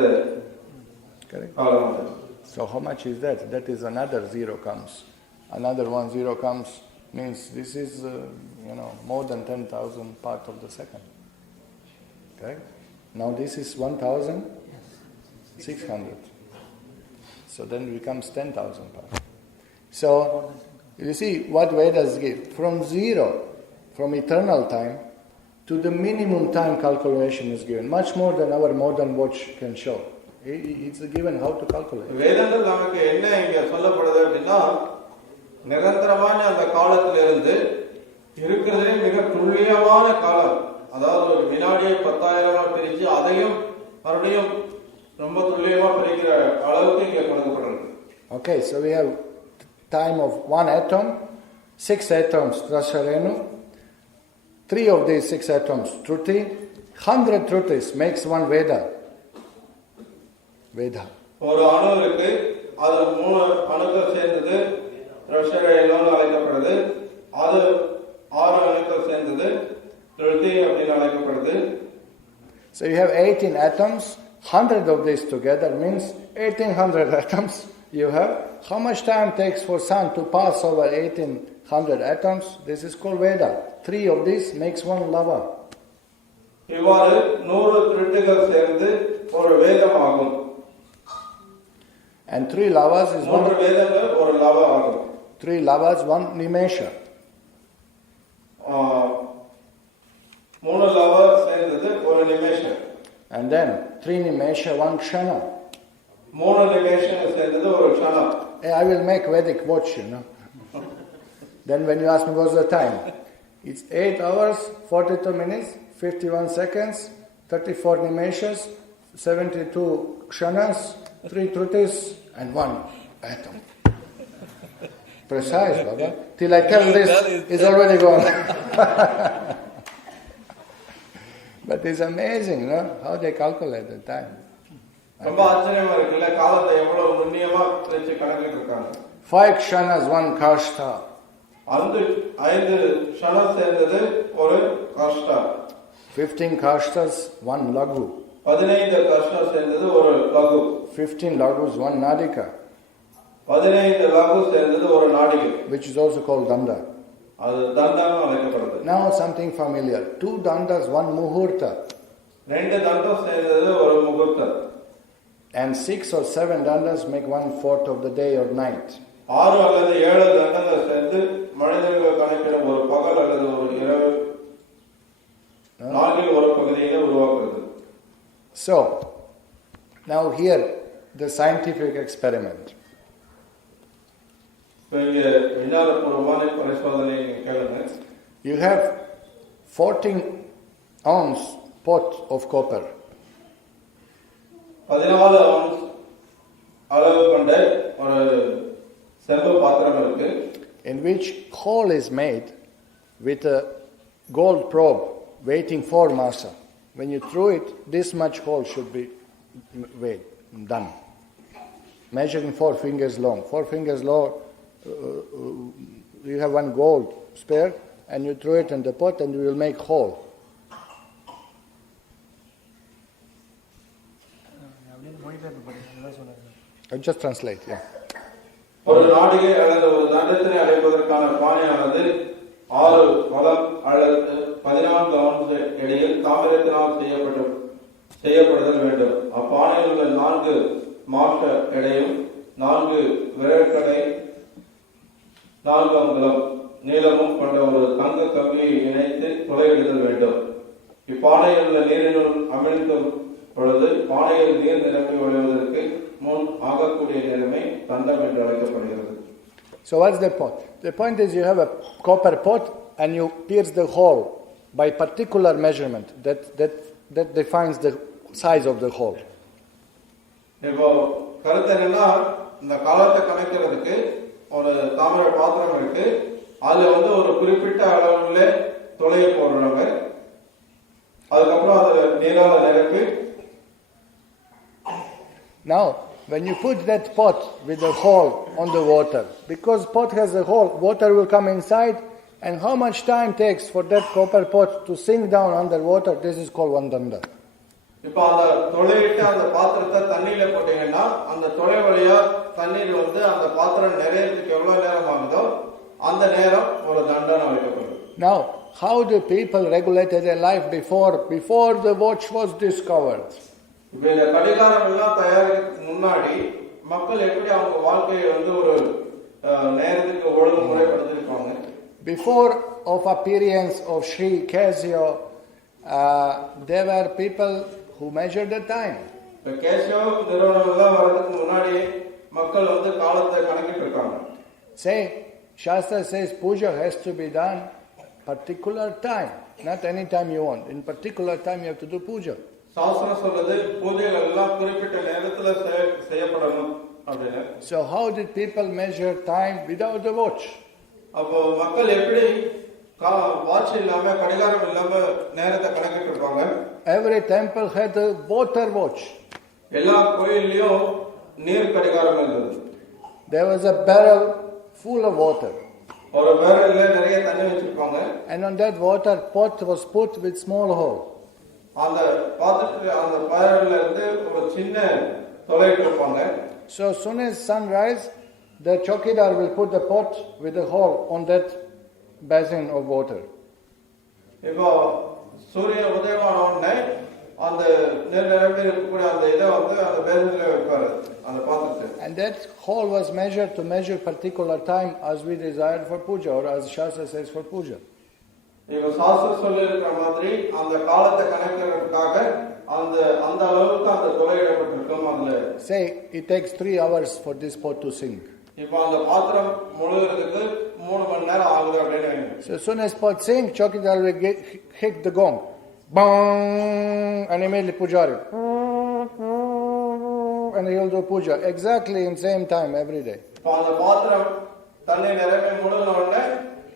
correct. காலம். So how much is that? That is another zero comes. Another 1 0 comes. Means this is more than 10,000 parts of the second. Correct? Now this is 1,600. So then it becomes 10,000 parts. So you see what Vedas give. From zero, from eternal time, to the minimum time calculation is given. Much more than our modern watch can show. It's given how to calculate. வேதங்கள் நமக்கு என்ன இங்க சொல்லப்படுது அப்படின்னா நிரந்தரமான அந்த காலத்திலிருந்து இருக்கிறதுலே மிக துல்லியமான காலம், அதாவது ஒரு வினாடியை 10,000 பிரிச்சு அதையும் மறுபடியும் ரொம்ப துல்லியமா பிரிக்கிற அளவுக்கு இங்க கொடுக்கப்பட்டிருக்கு. Okay, so we have time of one atom, 6 atoms Trasharenu, 3 of these 6 atoms Truti, 100 Trutis makes one Veda. Veda. ஒரு அணு இருக்கு, அது 3 அணுக்கள் சேர்ந்தது ரஷரேனோன்னு அழைக்கப்படுது. அது 6 அணுக்கள் சேர்ந்தது திருத்தி அப்படின்னு அழைக்கப்படுது. So you have 18 atoms, 100 of these together means 1800 atoms you have. How much time takes for sun to pass over 1800 atoms? This is called Veda. 3 of these makes one lava. இவ்வாறு 100 திருட்டுகள் சேர்ந்து ஒரு வேதம் ஆகும். And 3 lavas is 3 வேதங்கள் ஒரு லவா ஆகும். 3 lavas, 1 nimesha. 3 லவா சேர்ந்தது ஒரு நிமிஷம். And then 3 nimesha, 1 kshana. 3 நிமிஷம் சேர்ந்தது ஒரு க்ஷணம். I will make Vedic watch, Then when you ask me what's the time, it's 8 hours, 42 minutes, 51 seconds, 34 nimeshas, 72 kshanas, 3 trutis, and 1 atom. Precise, Baba. Till I tell this, it's already gone. But it's amazing, how they calculate the time. ரொம்ப ஆச்சரியமா இருக்குல்ல, காலத்தை எவ்வளவு நுண்ணியமா பிரிச்சு கணக்கிட்டு இருக்காங்க. 5 kshanas, 1 kashta. 5 க்ஷணம் சேர்ந்தது ஒரு கஷ்டா. 15 kashtas, 1 lagu. 15 கஷ்டம் சேர்ந்தது ஒரு லகு. 15 lagus, 1 nadika. 15 லகு சேர்ந்தது ஒரு நாடிகை. Which is also called danda. அது தண்டான்னு அழைக்கப்படுது. Now something familiar. 2 dandas, 1 muhurta. 2 தண்டம் சேர்ந்தது ஒரு முகூர்த்தம். And 6 or 7 dandas make 1/4 of the day or night. 6 அல்லது 7 தண்டங்கள் சேர்ந்து மனிதர்கள் கணக்கிடும் ஒரு பகல் அல்லது ஒரு இரவு நாளில் ஒரு பகுதியை உருவாக்குறது. So, now here the scientific experiment. இங்க விஞ்ஞானபூர்வமான பரிசோதனை கேளுங்க. You have 14 ounce pot of copper. 14 ounce அளவு கொண்ட ஒரு செம்பு பாத்திரம் இருக்கு. In which hole is made with a gold probe waiting for masa. When you throw it, this much hole should be done. Measuring 4 fingers long. 4 fingers long, you have 1 gold spare, and you throw it in the pot and you will make hole. I'll just translate, yeah. ஒரு நாடிகை அல்லது ஒரு தண்டத்தினை அடைப்பதற்கான பானையானது 6 வலம் அல்லது 14 அவுன்ஸ் எடையில் தாமிரத்தினால் செய்யப்படுதல் வேண்டும். அப்பானையில் உள்ள 4 மாஷ எடையும் 4 விரற்கடை 4 அங்குலம் நீளமும் கொண்ட ஒரு தங்க கம்பியை இணைத்து துளையிடுதல் வேண்டும். இப்பானையில் உள்ள நீரினுள் அமிழ்த்தும் பொழுது பானையில் நீர் நிரம்பி ஒழிவதற்கு முன் ஆகக்கூடிய நிலைமை தண்டம் என்று அழைக்கப்படுகிறது. So what's the point? The point is you have a copper pot and you pierce the hole by particular measurement that defines the size of the hole. இப்போ கருத்து என்னன்னா, இந்த காலத்தை கணக்கிறதுக்கு ஒரு தாமிர பாத்திரம் இருக்கு, அதுல ஒரு குறிப்பிட்ட அளவுல துளைய போடுறாங்க, அதுக்கப்புறம் அது நீரால நிரப்பி. Now when you put that pot with a hole on the water, because pot has a hole, water will come inside, and how much time takes for that copper pot to sink down underwater? This is called one danda. இப்போ அந்த துளையிட்டு அந்த பாத்திரத்தை தண்ணியில போட்டீங்கன்னா அந்த துளை வழியா தண்ணீர் அந்த பாத்திரம் நிறையறதுக்கு எவ்வளவு நேரம் ஆகுதோ அந்த நேரம் ஒரு தண்டனை வைக்கப்படும். Now how do people regulated their life before the watch was discovered? இப்போ இந்த கடிகாரம் எல்லாம் தயாரிக்கிறதுக்கு முன்னாடி மக்கள் எப்படி அவங்க வாழ்க்கையை ஒரு நேரத்துக்கு ஒழுங்குமுறைப்படுத்திருப்பாங்க? Before of appearance of Sri Kesio, there were people who measured the time. இப்போ கேசியோ நிறுவனம் எல்லாம் வரதுக்கு முன்னாடி மக்கள் காலத்தை கணக்கிட்டு இருக்காங்க. Say Shastra says puja has to be done particular time, not any time you want. In particular time you have to do puja. சாஸ்திரம் சொல்லுது பூஜைகள் எல்லாம் குறிப்பிட்ட நேரத்துல செய்யப்படணும் அப்படினு. So how did people measure time without the watch? அப்போ மக்கள் எப்படி வாட்ச் இல்லாம கடிகாரம் இல்லாம நேரத்தை கணக்கிட்டு இருப்பாங்க? Every temple had a water watch. எல்லா கோயில்லயும் நீர் கடிகாரம் இருந்தது. There was a barrel full of water. ஒரு பேரல்ல நிறைய தண்ணி வச்சிருப்பாங்க. And on that water pot was put with small hole. அந்த பாத்திரத்துல அந்த பேரல்ல இருந்து ஒரு சின்ன துளை இருப்பாங்க. So as soon as sunrise, the chokidar will put the pot with the hole on that basin of water. இப்போ சூரிய உதயமான உடனே அந்த நிரம்பி இருக்கக்கூடிய அந்த இதை அந்த பேசின்ல வைப்பாரு அந்த பாத்திரத்தை. And that hole was measured to measure particular time as we desired for puja, or as Shastra says for puja. இப்போ சாஸ்திரம் சொல்லி இருக்கிற மாதிரி அந்த காலத்தை கணக்கிறதுக்காக அந்த அந்த அளவுக்கு அந்த துளையிடப்பட்டிருக்கும். அதுல Say it takes 3 hours for this pot to sink. இப்போ அந்த பாத்திரம் முழுகிறதுக்கு 3 மணி நேரம் ஆகுது அப்படின்னு. So as soon as pot sink, chokidar will hit the gong. Bang! And immediately pujari. And he will do puja exactly in same time every day. இப்போ அந்த பாத்திரம் தண்ணி நிரம்பி முழுகின உடனே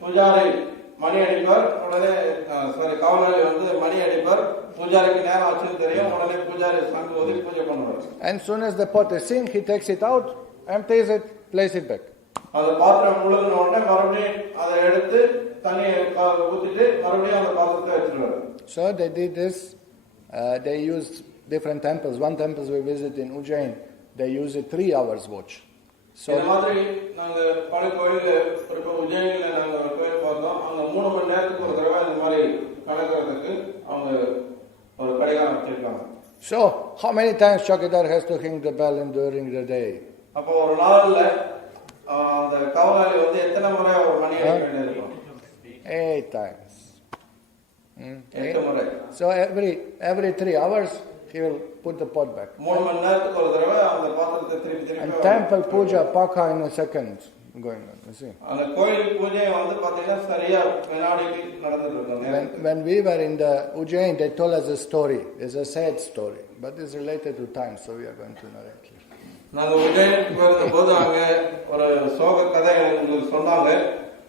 புஜாரி மணி அடிப்பார். உடனே காவலாளி மணி அடிப்பார். பூஜாரிக்கு நேரம் ஆச்சுன்னு தெரியும். உடனே பூஜாரி சங்கு ஒதுக்கி பூஜை பண்ணுவார். And soon as the pot is sink, he takes it out, empties it, place it back. அந்த பாத்திரம் முழுகின உடனே மறுபடியும் அதை எடுத்து தண்ணியை ஊத்திட்டு மறுபடியும் அந்த பாத்திரத்தை வச்சிருவாரு. So they did this. They used different temples. One temple we visit in Ujjain, they use a 3 hours watch. So இந்த மாதிரி நாங்க பல கோயில்ல இப்போ உஜ்ஜயினில நாங்க ஒரு கோயில் பார்த்தோம். அங்க 3 மணி நேரத்துக்கு ஒரு தடவை இந்த மாதிரி கணக்கிறதுக்கு அவங்க ஒரு கடிகாரம் வச்சிருக்காங்க. So how many times chokidar has to ring the bell during the day? அப்போ ஒரு நாள்ல அந்த காவலாளி எத்தனை முறை ஒரு மணி அடிக்க வேண்டியிருக்கும்? 8 times. 8 முறை. So every 3 hours he will put the pot back. 3 மணி நேரத்துக்கு ஒரு தடவை அந்த பாத்திரத்தை திருப்பி And temple puja paka in a second going on. You see. அந்த கோயில் பூஜை பாத்தீங்கன்னா சரியா வினாடிக்கு நடந்துட்டு இருக்கும். When we were in the Ujjain, they told us a story. It's a sad story, but it's related to time, so we are going to narrate it. நாங்க உஜ்ஜயினுக்கு போயிருந்த போது அங்க ஒரு சோக கதை உங்களுக்கு சொன்னாங்க.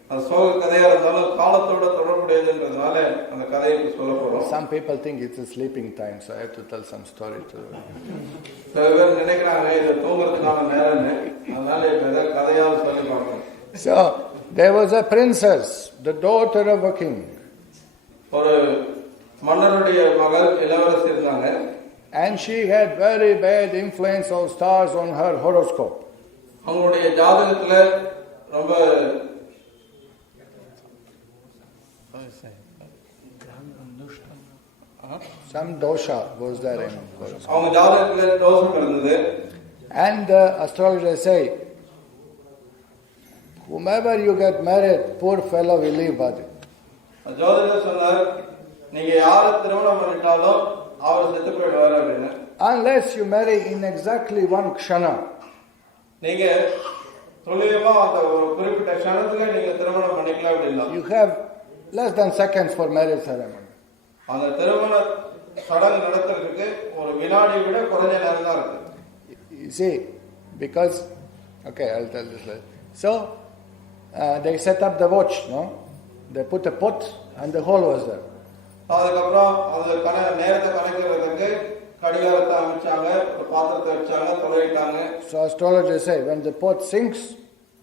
அந்த சோக கதையா இருந்தாலும் காலத்தோட தொடர்புடையதுன்றதுனால அந்த கதையை சொல்ல போறோம். Some people think it's a sleeping time, so I have to tell some story to them. சில பேர் நினைக்கிறாங்க இது தூங்குறதுக்கான நேரம்னு, அதனால இப்ப ஏதாவது கதையாவது சொல்லி பார்க்கணும். So there was a princess, the daughter of a king. ஒரு மன்னருடைய மகள் இளவரசி இருந்தாங்க. And she had very bad influence of stars on her horoscope. அவங்களுடைய ஜாதகத்துல ரொம்ப some dosha was there in horoscope. அவங்க ஜாதகத்துல தோஷம் இருந்தது. And the astrologers say, whomever you get married, poor fellow will leave body. ஜோதிடர் சொன்னார், நீங்க யாரை திருமணம் பண்ணிட்டாலும் அவர் செத்து போயிடுவார் அப்படின்னு. Unless you marry in exactly one kshana. நீங்க துல்லியமா அந்த ஒரு குறிப்பிட்ட க்ஷணத்துல நீங்க திருமணம் பண்ணிக்கலாம் அப்படின்னா. You have less than seconds for marriage ceremony. அந்த திருமண சடங்கு நடத்துறதுக்கு ஒரு வினாடி விட குறைஞ்ச நேரம் தான் இருக்கு. You see, because okay, I'll tell this later. So they set up the watch, no? They put a pot and the hole was there. அதுக்கப்புறம் அந்த நேரத்தை கணக்கிறதுக்கு கடிகாரத்தை அமைச்சாங்க, ஒரு பாத்திரத்தை வச்சாங்க, தொலைவிட்டாங்க. So astrologers say when the pot sinks,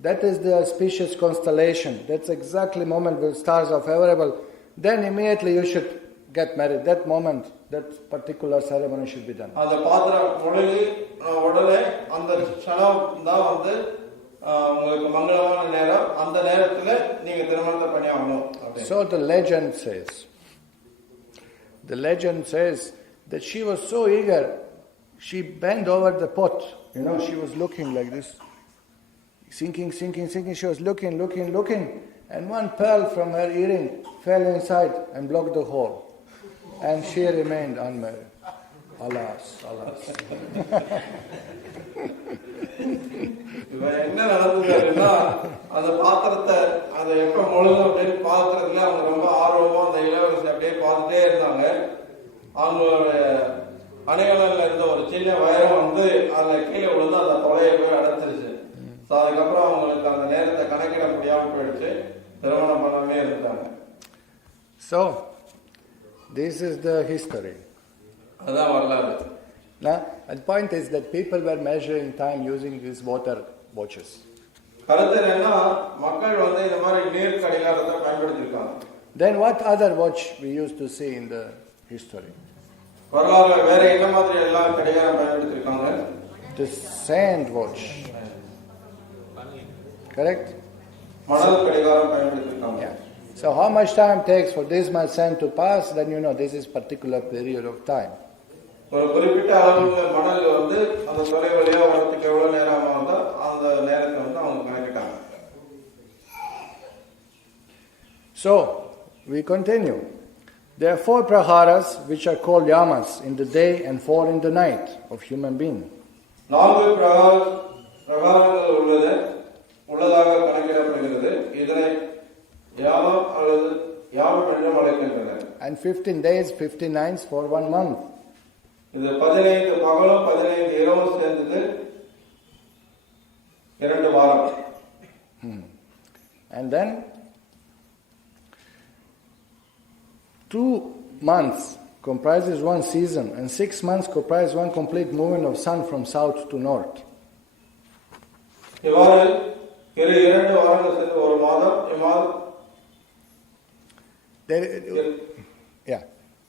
that is the auspicious constellation. That's exactly moment when stars are favorable. Then immediately you should get married. That moment, that particular ceremony should be done. அந்த பாத்திரம் முழுகி உடனே அந்த க்ஷணம் தான் வந்து உங்களுக்கு மங்களமான நேரம். அந்த நேரத்துல நீங்க திருமணத்தை பண்ணி ஆகணும். So the legend says that she was so eager, she bent over the pot. You know, she was looking like this, sinking. She was looking, and one pearl from her earring fell inside and blocked the hole, and she remained unmarried. Alas. என்ன நடந்ததுன்னா அந்த பாத்திரத்தை அதை எப்ப முழுதும் அப்படின்னு பாத்திரத்துல அவங்க ரொம்ப ஆர்வமா அந்த இளவரசி அப்படியே பார்த்துட்டே இருந்தாங்க. அவங்களோட அணிகலன்ல இருந்த ஒரு சின்ன வயரம் வந்து அதுல கீழே விழுந்து அந்த தொலையை போய் அடைச்சிருச்சு. அதுக்கப்புறம் அவங்களுக்கு அந்த நேரத்தை கணக்கிட முடியாம போயிடுச்சு. திருமணம் பண்ணாமே இருந்தாங்க. So this is the history. அதான் வரலாறு. Now, the point is that people were measuring time using these water watches. கருத்து என்னன்னா மக்கள் வந்து இந்த மாதிரி நீர் கடிகாரத்தை பயன்படுத்திருக்காங்க. Then what other watch we used to see in the history? வரலாறுல வேற என்ன மாதிரி எல்லாம் கடிகாரம் பயன்படுத்திருக்காங்க? The sand watch. Correct? மணல் கடிகாரம் பயன்படுத்திருக்காங்க. Yeah. So how much time takes for this much sand to pass? Then you know this is particular period of time. ஒரு குறிப்பிட்ட அளவுல மணல் வந்து அந்த தொலை வழியா வரதுக்கு எவ்வளவு நேரம் ஆகுதோ அந்த நேரத்தை வந்து அவங்க கணக்கிட்டாங்க. So we continue. There are 4 praharas which are called yamas in the day and 4 in the night of human being. 4 பிரகாரங்கள் உள்ளதாக கணக்கிடப்படுகிறது. இதனை யாமம் அல்லது யாமம் என்று அழைக்கின்றனர். And 15 days, 15 nights for 1 month. இது 15 பகலும் 15 இரவும் சேர்ந்தது 2 வாரம். And then 2 months comprises 1 season and 6 months comprise 1 complete movement of sun from south to north. இவ்வாறு 2 வாரங்கள் சேர்ந்து 1 மாதம்.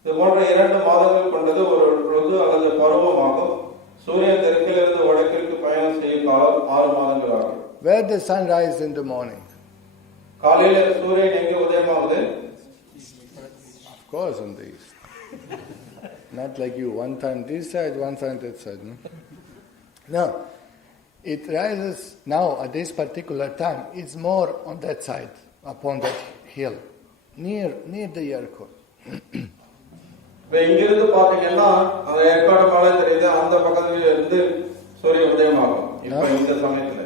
இது போன்ற 2 மாதங்கள் கொண்டது ஒரு ருது அல்லது பருவமாகும். சூரியன் தெற்கிலிருந்து வடக்கிற்கு பயணம் செய்யும் காலம் 6 மாதங்கள் ஆகும். Where the sun rises in the morning? காலையில சூரியன் எங்கே உதயமாகுது? Of course on the east. Not like you, one time this side, one time that side. No, it rises now at this particular time. It's more on that side, upon that hill, near the Yerko. இங்கிருந்து பாத்தீங்கன்னா அந்த ஏற்காடு மலை தெரியுது, அந்த பக்கத்துல இருந்து சூரிய உதயமாகும். இப்ப இந்த சமயத்துல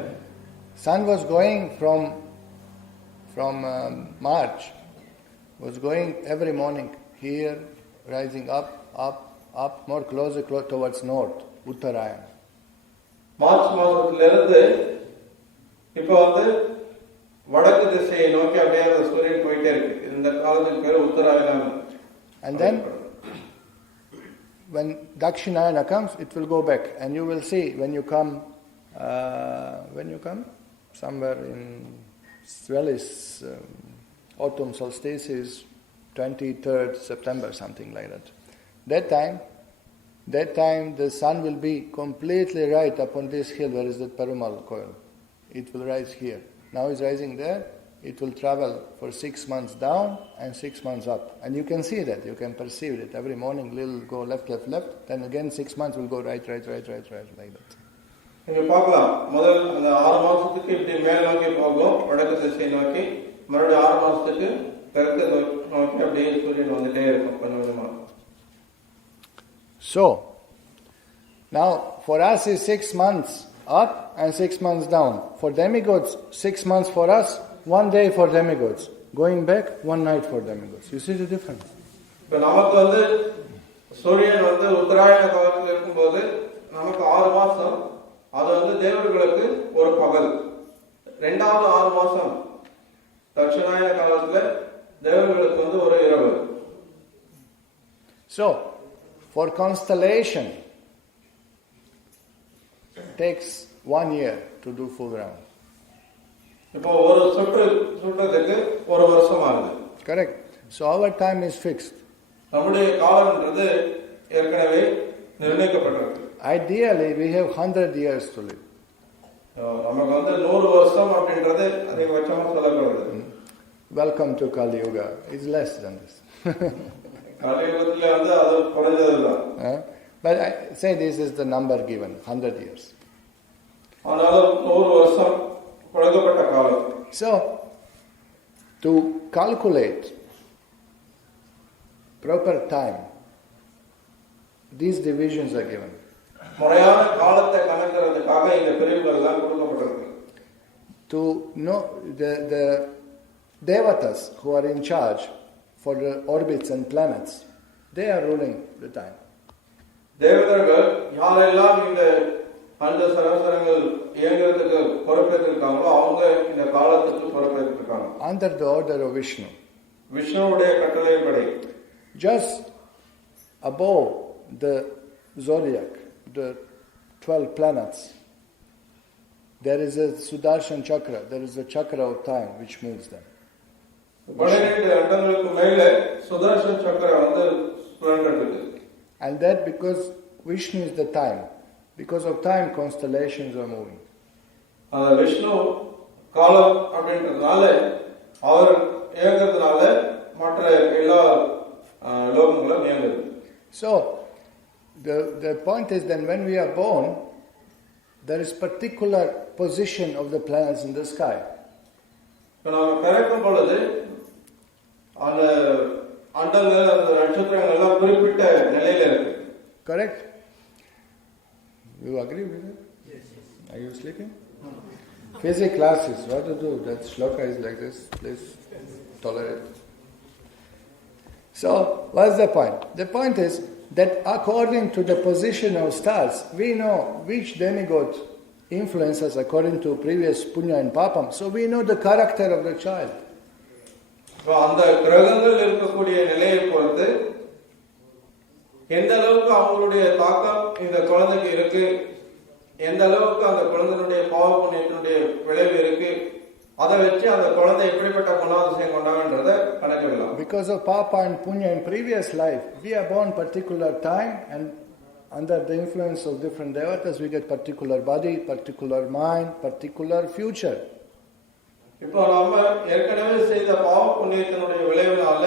sun was going from March, was going every morning here, rising up, more closer towards north, Uttarayana. March மாசத்துல இருந்து இப்ப வந்து வடக்கு திசையை நோக்கி அப்படியே சூரியன் போயிட்டே இருக்கு. இந்த காலத்துக்கு பேரு உத்தராயணம். And then when Dakshinayana comes, it will go back, and you will see when you come somewhere in autumn solstice is 23rd September, something like that. That time That time the sun will be completely right upon this hill where is that Perumal coil. It will rise here. Now it's rising there. It will travel for 6 months down and 6 months up. And you can see that, you can perceive it. Every morning little go left, left, left. Then again 6 months will go right, right, right, right, right, like that. நீங்க பார்க்கலாம் முதல் அந்த 6 மாசத்துக்கு இப்படி மேல் நோக்கி போகும் வடக்கு திசை நோக்கி மறுபடியும் 6 மாசத்துக்கு தெற்கு நோக்கி அப்படியே சூரியன் வந்துட்டே இருக்கும் கொஞ்சம் கொஞ்சமா. So, now for us is 6 months up and 6 months down. For demigods, 6 months for us, 1 day for demigods. Going back, 1 night for demigods. You see the difference? இப்போ நமக்கு வந்து சூரியன் வந்து உத்தராயண காலத்தில் இருக்கும்போது நமக்கு 6 மாசம், அது வந்து தேவர்களுக்கு ஒரு பகல். ரெண்டாவது 6 மாசம் தட்சிணாயன காலத்துல தேவர்களுக்கு வந்து ஒரு இரவு. So, for constellation, takes 1 year to do full round. இப்போ ஒரு சுற்றத்துக்கு ஒரு வருஷம் ஆகுது. Correct. So our time is fixed. நம்முடைய காலம்ன்றது ஏற்கனவே நிர்ணயிக்கப்பட்டிருக்கு. Ideally, we have 100 years to live. நமக்கு வந்து 100 வருஷம் அப்படின்றது அதிகபட்சமா சொல்லப்படுது. Welcome to Kali Yuga. It's less than this. கலியுகத்துல வந்து அது குறைஞ்சதுதான். But I say this is the number given, 100 years. ஆனாலும் 100 வருஷம் கொடுக்கப்பட்ட காலம். So, to calculate proper time, these divisions are given. முறையான காலத்தை கணக்கிடுறதுக்காக இந்த பிரிவுகள் எல்லாம் கொடுக்கப்பட்டிருக்கு. To know the devatas who are in charge for the orbits and planets, they are ruling the time. தேவதர்கள் யாரெல்லாம் இந்த அந்த சராசரங்கள் இயங்குறதுக்கு பொறுப்பேற்றிருக்காங்களோ அவங்க இந்த காலத்துக்கு பொறுப்பேற்றிருக்காங்க. Under the order of Vishnu. விஷ்ணுவுடைய கட்டளைப்படி. Just above the zodiac, the 12 planets, there is a Sudarshan chakra, there is a chakra of time which moves them. 12 அண்டங்களுக்கு மேல சுதர்ஷன் சக்கர வந்து சுழன்றிருக்கு. And that because Vishnu is the time. Because of time, constellations are moving. Vishnu காலம் அப்படின்றதுனால அவர் இயங்குறதுனால மற்ற எல்லா லோகங்களும் இயங்குது. So, the point is that when we are born, there is particular position of the planets in the sky. இப்போ நம்ம பிறக்கும் பொழுது அந்த அண்டங்கள் அந்த நட்சத்திரங்கள் எல்லாம் குறிப்பிட்ட நிலையில இருக்கு. Correct? You agree with it? Yes. Are you sleeping? Physics classes, what to do? That shloka is like this, please tolerate. So, what's the point? The point is that according to the position of stars, we know which demigod influences according to previous punya and papam. So we know the character of the child. அந்த கிரகங்கள் இருக்கக்கூடிய நிலையை பொறுத்து எந்த அளவுக்கு அவங்களுடைய தாக்கம் இந்த குழந்தைக்கு இருக்கு, எந்த அளவுக்கு அந்த குழந்தையுடைய பாவ புண்ணியத்தினுடைய விளைவு இருக்கு, அதை வச்சு அந்த குழந்தை எப்படிப்பட்ட குணாதிசயம் கொண்டாங்கன்றத கணக்கிடலாம். Because of papa and punya in previous life, we are born particular time and under the influence of different devatas we get particular body, particular mind, particular future. இப்போ நாம ஏற்கனவே செய்த பாவ புண்ணியத்தினுடைய விளைவுனால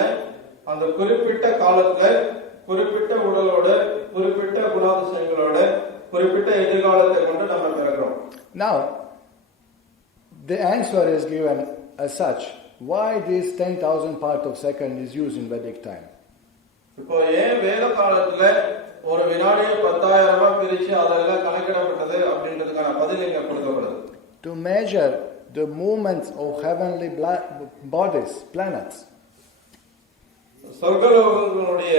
அந்த குறிப்பிட்ட காலத்துல குறிப்பிட்ட உடலோட குறிப்பிட்ட குணாதிசயங்களோட குறிப்பிட்ட எதிர்காலத்தை கொண்டு நம்ம பிறக்கிறோம். Now, the answer is given as such. Why this 10,000 part of second is used in Vedic time? இப்போ ஏன் வேத காலத்துல ஒரு வினாடியை 10,000 பிரிச்சு அதெல்லாம் கணக்கிடப்பட்டது அப்படின்றதுக்கான பதில் இங்க கொடுக்கப்படுது. To measure the movements of heavenly bodies, planets. சொர்க்கலோகங்களுடைய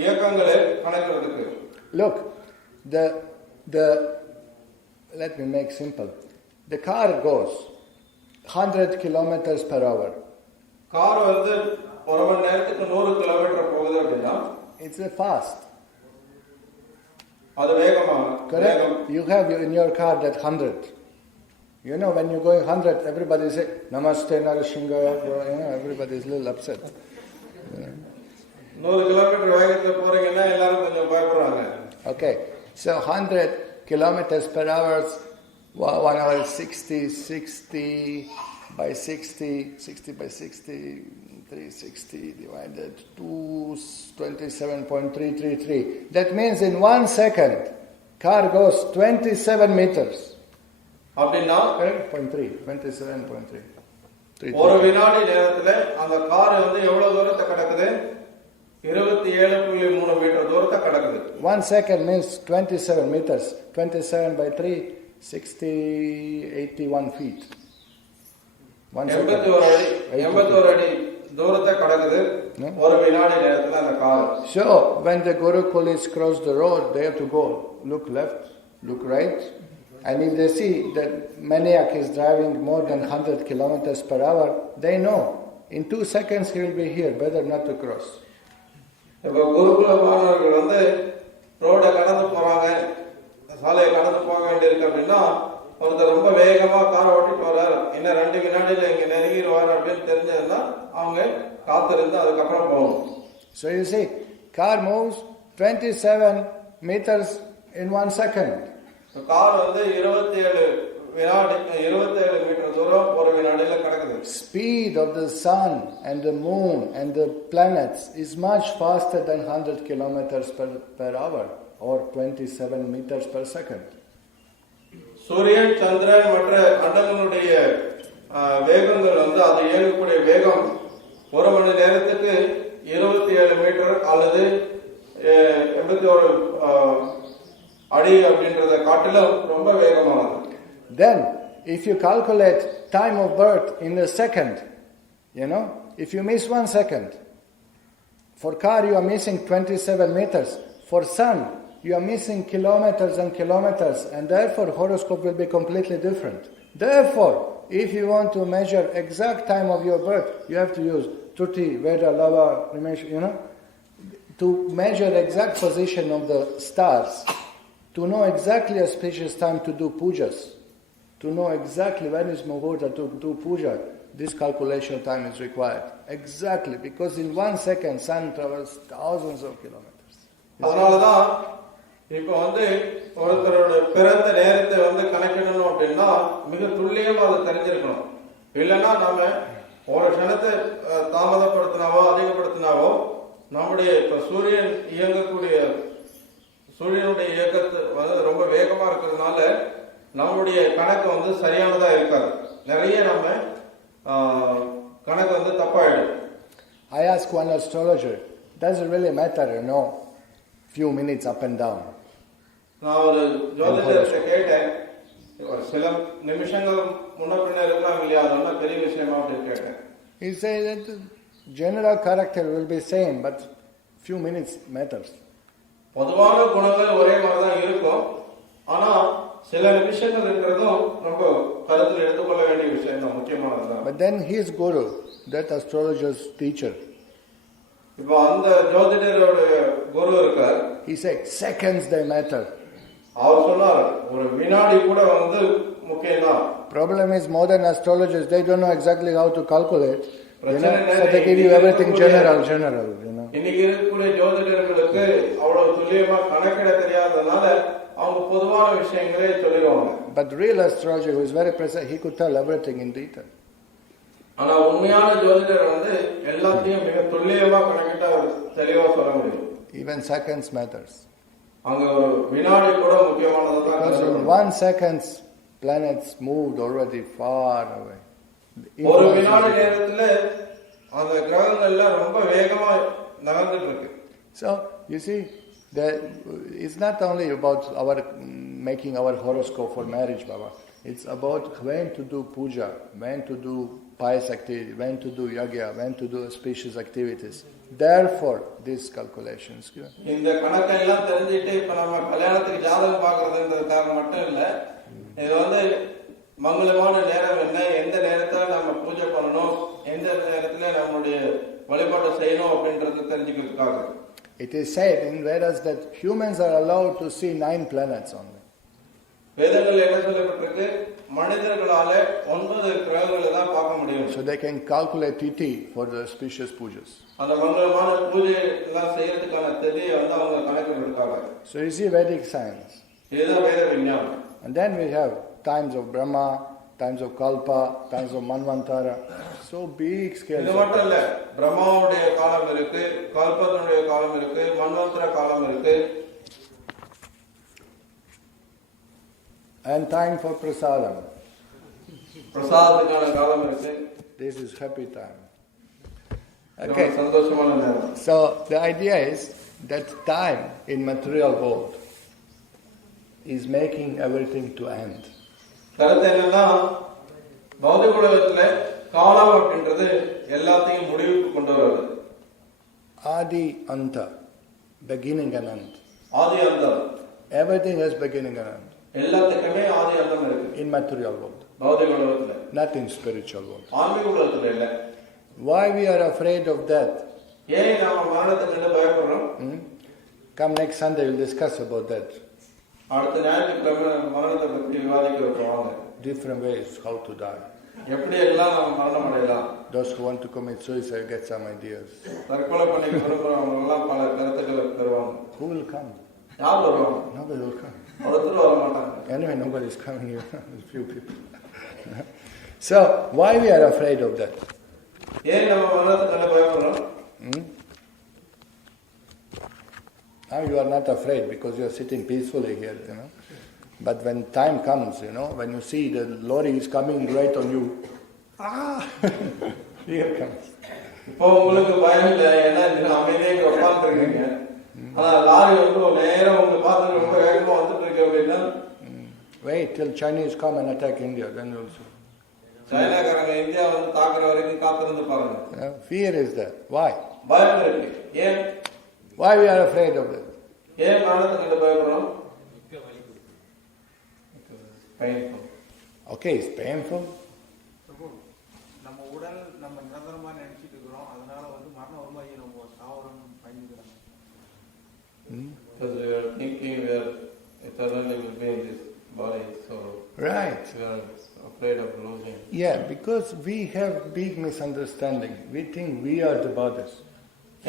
இயக்கங்களை கணக்கிடுறதுக்கு. Look, let me make simple. The car goes 100 kilometers per hour. Car வந்து ஒரு மணி நேரத்துக்கு 100 கிலோமீட்டர் போகுது அப்படின்னா it's a fast. அது வேகமா. Correct? You have in your car that 100. You know, when you're going 100, everybody say, Namaste Narasingha, everybody is a little upset. 100 கிலோமீட்டர் வேகத்துல போறீங்கன்னா எல்லாரும் கொஞ்சம் பயப்படுறாங்க. Okay, so 100 kilometers per hour, 1 hour is 60 by 60 by 60, 360 divided 227.333. That means in 1 second, car goes 27 meters. அப்படின்னா 27.3. ஒரு வினாடி நேரத்துல அந்த கார் வந்து எவ்வளவு தூரத்தை கடக்குது? 27.3 மீட்டர் தூரத்தை கடக்குது. 1 second means 27 meters. 27 by 3, 60, 81 feet. 81 அடி தூரத்தை கடக்குது ஒரு வினாடி நேரத்துல அந்த car. So when the Gurukul is cross the road, they have to go look left, look right. And if they see that maniac is driving more than 100 kilometers per hour, they know in 2 seconds he will be here, better not to cross. இப்போ குருகுல மாணவர்கள் வந்து ரோடை கடந்து போறாங்க, சாலையை கடந்து போக வேண்டியிருக்கு அப்படின்னா ஒருத்தர் ரொம்ப வேகமா காரை ஓட்டிட்டு வர்றாரு, இன்னும் 2 வினாடியில இங்க நெருங்கிடுவார் அப்படின்னு தெரிஞ்சதுன்னா அவங்க காத்திருந்து அதுக்கப்புறம் போகணும். So you see, car moves 27 meters in 1 second. Car வந்து 27 மீட்டர் தூரம் ஒரு வினாடியில கடக்குது. Speed of the sun and the moon and the planets is much faster than 100 kilometers per hour or 27 meters per second. சூரியன், சந்திரன் மற்ற அண்டங்களுடைய வேகங்கள் வந்து அது இயங்கக்கூடிய வேகம் ஒரு மணி நேரத்துக்கு 27 மீட்டர் அல்லது 81 அடி அப்படின்றத காட்டிலும் ரொம்ப வேகமானது. Then if you calculate time of birth in a second, if you miss 1 second, for car you are missing 27 meters, for sun you are missing kilometers and kilometers, and therefore horoscope will be completely different. Therefore, if you want to measure exact time of your birth, you have to use Truti, Veda, Lava, Nimesh, to measure exact position of the stars, to know exactly auspicious time to do pujas, to know exactly when is Muhurta to do puja, this calculation time is required. Exactly, because in 1 second sun travels thousands of kilometers. அதனாலதான் இப்ப வந்து ஒருத்தரோட பிறந்த நேரத்தை வந்து கணக்கிடணும் அப்படின்னா மிக துல்லியமா அதை தெரிஞ்சிருக்கணும். இல்லைன்னா நாம ஒரு க்ஷணத்தை தாமதப்படுத்தினாவோ அதிகப்படுத்தினாவோ நம்முடைய இப்ப சூரியனுடைய இயக்கத்து வந்து ரொம்ப வேகமா இருக்கிறதுனால நம்முடைய கணக்கு வந்து சரியானதா இருக்காது. நிறைய நம்ம கணக்கு வந்து தப்பாயிடும். I asked one astrologer, does it really matter, few minutes up and down? நான் ஒரு ஜோதிடத்தை கேட்டேன், சில நிமிஷங்கள் முன்ன பின்ன இருக்கலாம் இல்லையா, அதெல்லாம் பெரிய விஷயமா அப்படின்னு கேட்டேன். He said that the general character will be same, but few minutes matters. பொதுவான குணங்கள் ஒரே மாதிரி தான் இருக்கும், ஆனா சில நிமிஷங்கள்ன்றதும் ரொம்ப கருத்தில் எடுத்துக்கொள்ள வேண்டிய விஷயம் தான், முக்கியமானதுதான். But then his guru, that astrologer's teacher, இப்போ அந்த ஜோதிடரோட குரு இருக்கார், he said seconds they matter. அவர் சொன்னார் ஒரு வினாடி கூட வந்து முக்கியம்தான். Problem is modern astrologers, they don't know exactly how to calculate. So they give you everything general. இன்னைக்கு இருக்கக்கூடிய ஜோதிடர்களுக்கு அவ்வளவு துல்லியமா கணக்கிட தெரியாதனால அவங்க பொதுவான விஷயங்களே சொல்லிடுவாங்க. But real astrologer who is very precise, he could tell everything in detail. ஆனா உண்மையான ஜோதிடர் வந்து எல்லாத்தையும் மிக துல்லியமா கணக்கிட்டு அவர் தெளிவா சொல்ல முடியும். Even seconds matters. அங்க ஒரு வினாடி கூட முக்கியமானதா. Because in 1 second planets moved already far away. ஒரு வினாடி நேரத்துல அந்த கிரகங்கள் எல்லாம் ரொம்ப வேகமா நகர்ந்துட்டு இருக்கு. So you see, it's not only about our making our horoscope for marriage, Baba. It's about when to do puja, when to do pious activity, when to do yoga, when to do auspicious activities. Therefore, these calculations. இந்த கணக்கெல்லாம் தெரிஞ்சிட்டு இப்ப நம்ம கல்யாணத்துக்கு ஜாதகம் பார்க்கறதுன்றதுக்காக மட்டும் இல்ல, இது வந்து மங்களமான நேரம் என்ன, எந்த நேரத்துல நம்ம பூஜை பண்ணணும், எந்த நேரத்துல நம்மளுடைய வழிபாடு செய்யணும் அப்படின்றது தெரிஞ்சுக்கிறதுக்காக. It is said in Vedas that humans are allowed to see 9 planets only. வேதங்கள் என்ன சொல்லப்பட்டிருக்கு? மனிதர்களால 9 கிரகங்களை தான் பார்க்க முடியும். So they can calculate Tithi for the auspicious pujas. அந்த மங்களமான பூஜை எல்லாம் செய்யறதுக்கான திதியை வந்து அவங்க கணக்கில் எடுக்காங்க. So you see Vedic science. இதுதான் வேத விஞ்ஞானம். And then we have times of Brahma, times of Kalpa, times of Manvantara. So big scale. இது மட்டும் இல்ல, பிரம்மாவுடைய காலம் இருக்கு, கல்பத்தினுடைய காலம் இருக்கு, மன்வந்தர காலம் இருக்கு. And time for prasadam. பிரசாதத்துக்கான காலம் இருக்கு. This is happy time. Okay. சந்தோஷமான நேரம். So the idea is that time in material world is making everything to end. கருத்து என்னன்னா, பௌதிக உலகத்துல காலம் அப்படின்றது எல்லாத்தையும் முடிவுக்கு கொண்டு வருது. Adi Anta, beginning and end. ஆதி அந்தம். Everything has beginning and end. எல்லாத்துக்குமே ஆதி அந்தம் இருக்கு. In material world. பௌதிக உலகத்துல. Not in spiritual world. ஆன்மீக உலகத்துல இல்ல. Why we are afraid of death? ஏன் நாம மரணத்துக்கு பயப்படுறோம்? Come next Sunday we'll discuss about that. அடுத்த ஞாயிற்றுக்கிழமை மரணத்தை பற்றி விவாதிக்க போறாங்க. Different ways how to die. எப்படி எல்லாம் நாம மரணம் அடையலாம்? Those who want to commit suicide get some ideas. தற்கொலை பண்ணிக்க விரும்புறவங்க எல்லாம் பல கருத்துக்களை தருவாங்க. Who will come? யார் வருவாங்க? Nobody will come. ஒருத்தர் வர மாட்டாங்க. Anyway, nobody is coming here. Few people. So why we are afraid of that? ஏன் நம்ம மரணத்துக்கு பயப்படுறோம்? Now you are not afraid because you are sitting peacefully here, But when time comes, when you see the lorry is coming right on you, fear comes. இப்போ உங்களுக்கு பயம் இல்லை, ஏன்னா அமைதியாக உட்கார்ந்துருக்கீங்க. ஆனா லாரி வந்து நேரா உங்க பார்த்து ரொம்ப வேகமா வந்துட்டு இருக்கு அப்படின்னா, wait till Chinese come and attack India, then you'll see. சைனாக்காரங்க இந்தியா வந்து தாக்குற வரைக்கும் காத்திருந்து பாருங்க. Fear is there. Why? பயம் இருக்கு. ஏன்? Why we are afraid of that? ஏன் மரணத்துக்கு பயப்படுறோம்? Painful. Okay, it's painful. நம்ம உடல் நம்ம நிரந்தரமா நினைச்சிட்டு இருக்கிறோம், அதனால வந்து மரணம் வரும்போது நம்ம சாவரம் பயந்துக்கிறாங்க. Because we are thinking we are eternally will be in this body, so right. We are afraid of losing. Yeah, because we have big misunderstanding. We think we are the bodies.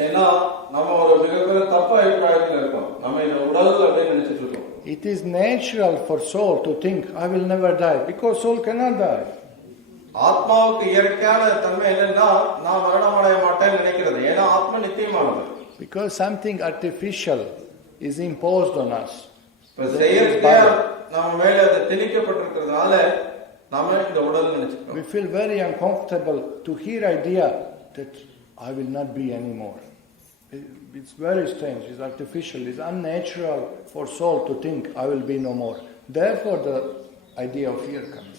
ஏன்னா நம்ம ஒரு மிகப்பெரிய தப்பு அபிப்பிராயத்தில் இருக்கோம். நம்ம இந்த உடல் அப்படின்னு நினைச்சிட்டு இருக்கோம். It is natural for soul to think I will never die because soul cannot die. ஆத்மாவுக்கு இயற்கையான தன்மை என்னன்னா நான் மரணம் அடைய மாட்டேன்னு நினைக்கிறது. ஏன்னா ஆத்மா நித்தியமானது. Because something artificial is imposed on us. செயற்கையா நம்ம மேல அது திணிக்கப்பட்டிருக்கிறதுனால நாம இந்த உடல் நினைச்சுக்கிறோம். We feel very uncomfortable to hear idea that I will not be anymore. It's very strange, it's artificial, it's unnatural for soul to think I will be no more. Therefore the idea of fear comes.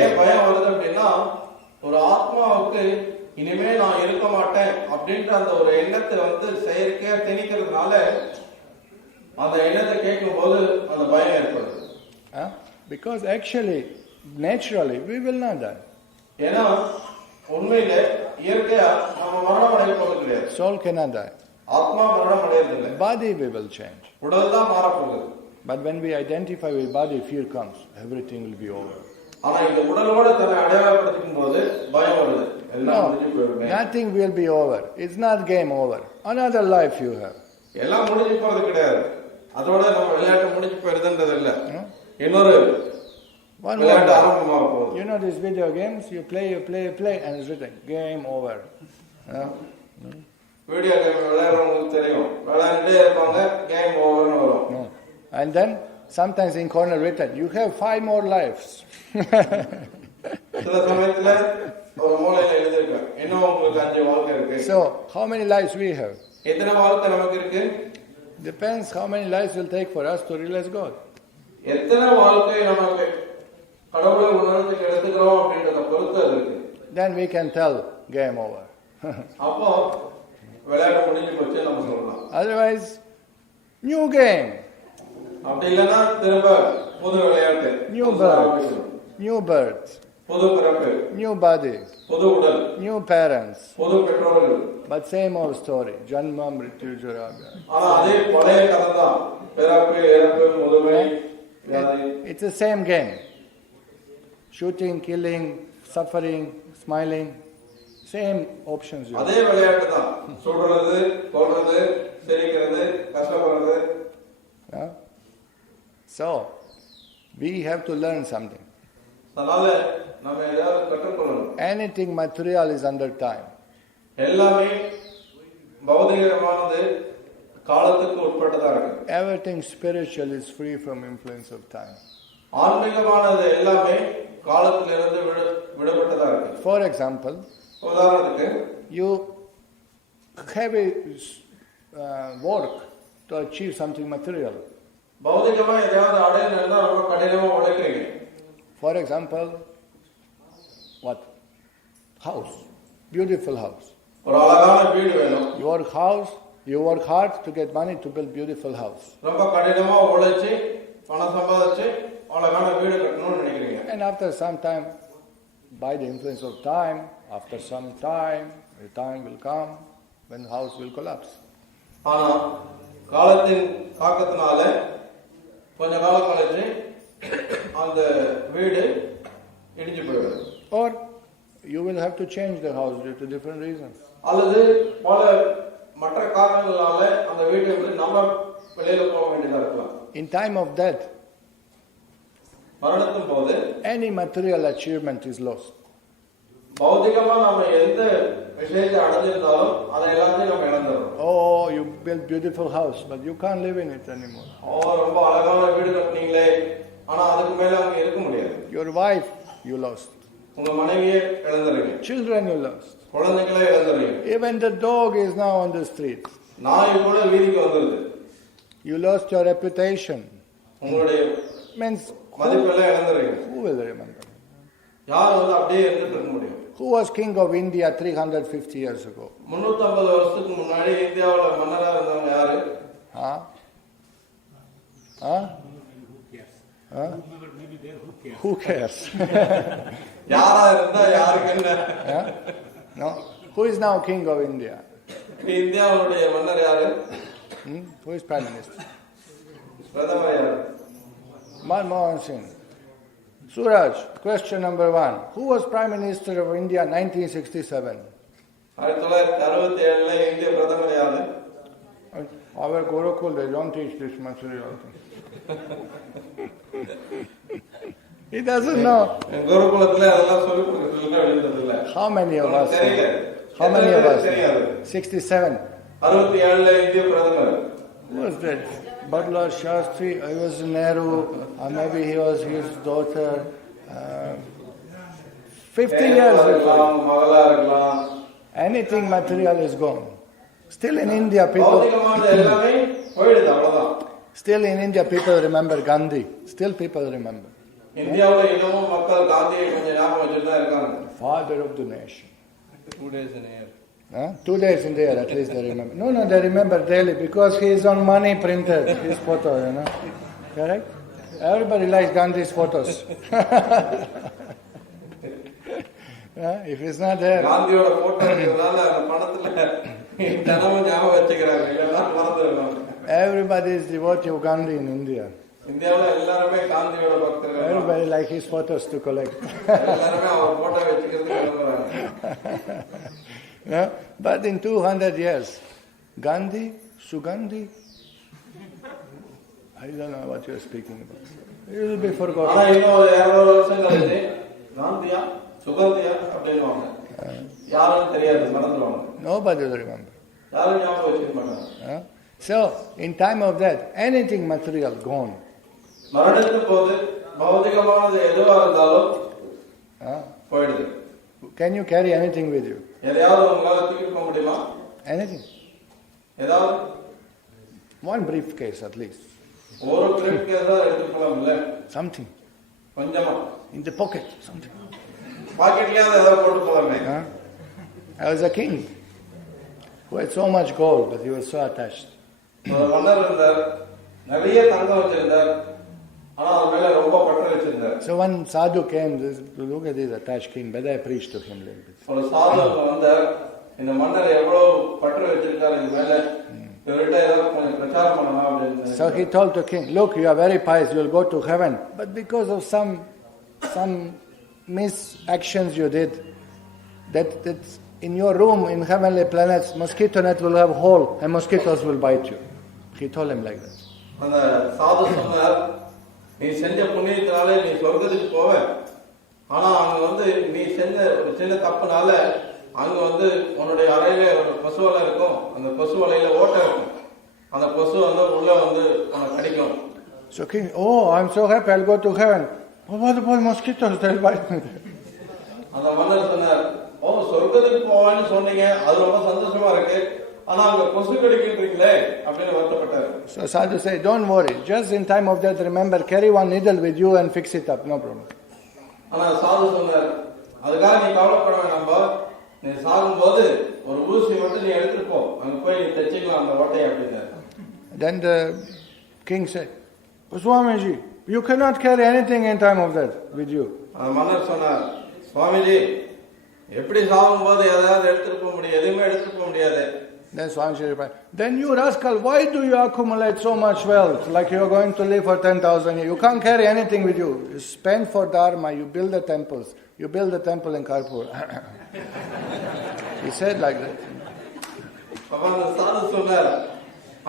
ஏன் பயம் வருது அப்படின்னா ஒரு ஆத்மாவுக்கு இனிமே நான் இருக்க மாட்டேன் அப்படின்ற அந்த ஒரு எண்ணத்தை வந்து செயற்கையா திணிக்கிறதுனால அந்த எண்ணத்தை கேட்கும் போது அந்த பயம் ஏற்படுது. Because actually, naturally, we will not die. ஏன்னா உண்மையில இயற்கையா நம்ம மரணம் அடைய போறது கிடையாது. Soul cannot die. ஆத்மா மரணம் அடையறதில்லை. Body we will change. உடல் தான் மாற போகுது. But when we identify with body, fear comes. Everything will be over. ஆனா இந்த உடலோட தன்னை அடையாளப்படுத்திக்கும் போது பயம் வருது. எல்லாம் முடிஞ்சு போயிடுமே. Nothing will be over. It's not game over. Another life you have. எல்லாம் முடிஞ்சு போறது கிடையாது. அதோட நம்ம விளையாட்டு முடிஞ்சு போயிடுதுன்றது இல்ல. இன்னொரு One விளையாட்டு ஆரம்பமாக போகுது. You know these video games, you play, and it's written, game over. Video game விளையாடுறவங்களுக்கு தெரியும். விளையாண்டே இருப்பாங்க, கேம் ஓவர்னு வரும். And then sometimes in corner written, you have 5 more lives. சில சமயத்துல ஒரு மூலையில எழுதிருக்கேன், இன்னும் உங்களுக்கு 5 வாழ்க்கை இருக்கு. So how many lives we have? எத்தனை வாழ்க்கை நமக்கு இருக்கு? Depends how many lives will take for us to realize God. எத்தனை வாழ்க்கை நமக்கு கடவுளை உணர்ந்துக்கு எடுத்துக்கிறோம் அப்படின்றத பொறுத்து அது இருக்கு. Then we can tell game over. அப்போ விளையாட முடிஞ்சு போச்சு நம்ம சொல்லலாம். Otherwise, new game. அப்படி இல்லைன்னா திரும்ப புது விளையாட்டு, new birth, new birth, புது பிறப்பு, new body, புது உடல், new parents, புது பெற்றோர்கள். but same old story. Janma mrityu jara. ஆனா அதே பழைய கதை தான். பிறப்பு, இறப்பு, முதுமை, It's the same game. Shooting, killing, suffering, smiling. Same options. அதே விளையாட்டு தான். சுடுறது, கொல்றது, சிரிக்கிறது, கஷ்டப்படுறது. So, we have to learn something. அதனால நாம ஏதாவது கற்றுக்கொள்ளணும். Anything material is under time. எல்லாமே பௌதிகமானது காலத்துக்கு உட்பட்டதா இருக்கு. Everything spiritual is free from influence of time. ஆன்மீகமானது எல்லாமே காலத்திலிருந்து விடுபட்டதா இருக்கு. For example, உதாரணத்துக்கு you have a work to achieve something material. பௌதிகமா ஏதாவது அடையணும்னா ரொம்ப கடினமா உழைக்கிறீங்க. For example, what? House. Beautiful house. ஒரு அழகான வீடு வேணும். You work hard to get money to build beautiful house. ரொம்ப கடினமா உழைச்சு பணம் சம்பாதிச்சு அழகான வீடு கட்டணும்னு நினைக்கிறீங்க. And after some time, by the influence of time, after some time, the time will come when the house will collapse. ஆனா காலத்தின் தாக்கத்தினால கொஞ்ச காலம் கழிச்சு அந்த வீடு இடிஞ்சு போயிடும். Or you will have to change the house due to different reasons. அல்லது பல மற்ற காரணங்களால அந்த வீட்டை விட்டு நம்ம வெளியில போக வேண்டியதா இருக்கலாம். In time of death, மரணத்தின் போது any material achievement is lost. பௌதிகமா நம்ம எந்த விஷயத்தை அடைஞ்சிருந்தாலும் அதை எல்லாத்தையும் நம்ம இழந்துடுறோம். Oh, you built beautiful house, but you can't live in it anymore. ரொம்ப அழகான வீடு கட்டினீங்களே, ஆனா அதுக்கு மேல அங்க இருக்க முடியாது. Your wife, you lost. உங்க மனைவியை இழந்துறீங்க. Children, you lost. குழந்தைகளை இழந்துறீங்க. Even the dog is now on the street. நாய் கூட வீதிக்கு வந்துருது. You lost your reputation. உங்களுடைய Means மதிப்பெல்லாம் இழந்துறீங்க. who will remember? யார் வந்து அப்படியே இருந்துட்டு இருக்க முடியும்? Who was king of India 350 years ago? 350 வருஷத்துக்கு முன்னாடி இந்தியாவுல மன்னரா இருந்தவங்க யாரு? Who cares? யாரா இருந்தா யாருக்கு என்ன? No. Who is now king of India? இந்தியாவுடைய மன்னர் யாரு? Who is prime minister? பிரதமர் யாரு? Manmohan Singh. Suraj, question number 1. Who was prime minister of India 1967? 1967ல இந்திய பிரதமர் யாரு? Our Gokula, they don't teach this material. He doesn't know. குருகுலத்துல அதெல்லாம் சொல்லி கொடுக்கறதுல எழுதுறது இல்ல. How many of us? 67. 67ல இந்திய பிரதமர். Who was that? Butler Shastri, I was Nehru, or maybe he was his daughter. 50 years before. Anything material is gone. Still in India, people remember Gandhi. Still people remember. Father of the nation. 2 days in a year. 2 days in the year, at least they remember. No, they remember daily because he is on money printed, his photo, Correct? Everybody likes Gandhi's photos. If he's not there. Everybody is devotee of Gandhi in India. Everybody likes his photos to collect. But in 200 years, Gandhi, Sugandhi, I don't know what you're speaking about. It will be forgotten. Nobody will remember. So, in time of death, anything material gone. Can you carry anything with you? Anything? One briefcase at least. Something. In the pocket, something. I was a king who had so much gold, but he was so attached. So one sadhu came to look at this attached king, but I preached to him a little bit. இவர்கிட்ட ஏதாவது கொஞ்சம் பிரச்சாரம் பண்ணலாம் அப்படின்னு. So he told the king, look, you are very pious, you will go to heaven. But because of some misactions you did, that in your room in heavenly planets, mosquito net will have hole and mosquitoes will bite you. He told him like that. அந்த சாது சொன்னார், நீ செஞ்ச புண்ணியத்தினாலே நீ சொர்க்கத்துக்கு போவ, ஆனா அங்க நீ செஞ்ச ஒரு சின்ன தப்புனால அங்க உன்னுடைய அறையில ஒரு கொசு வலை இருக்கும், அந்த கொசு வலையில ஓட்டை இருக்கும், அந்த கொசு உள்ள உன்னை கடிக்கும். So king, oh, I'm so happy, I'll go to heaven. Oh, what about mosquitoes? They'll bite me. அந்த மன்னர் சொன்னார், ஓ சொர்க்கத்துக்கு போவான்னு சொன்னீங்க, அது ரொம்ப சந்தோஷமா இருக்கு, ஆனா அங்க கொசு கடிக்கின்றீங்களே அப்படின்னு வருத்தப்பட்டார். So Sadhu said, don't worry, just in time of death, remember, carry one needle with you and fix it up, no problem. ஆனா சாது சொன்னார், அதுக்காக நீ கவலைப்பட வேண்டாம்பா, நீ சாகும்போது ஒரு ஊசி மட்டும் நீ எடுத்துட்டு போ, அங்க போய் நீ தைச்சிக்கலாம் அந்த ஓட்டையை அப்படின்னாரு. Then the king said, Swamiji, you cannot carry anything in time of death with you. மன்னர் சொன்னார், சுவாமிஜி எப்படி சாகும்போது எதாவது எடுத்துட்டு போக முடியும், எதுவுமே எடுத்துட்டு போக முடியாது. Then Swamiji replied, then you rascal, why do you accumulate so much wealth like you are going to live for 10,000 years? You can't carry anything with you. You spend for dharma, you build the temples. You build the temple in Karpur. He said like that. அப்ப அந்த சாது சொன்னார்,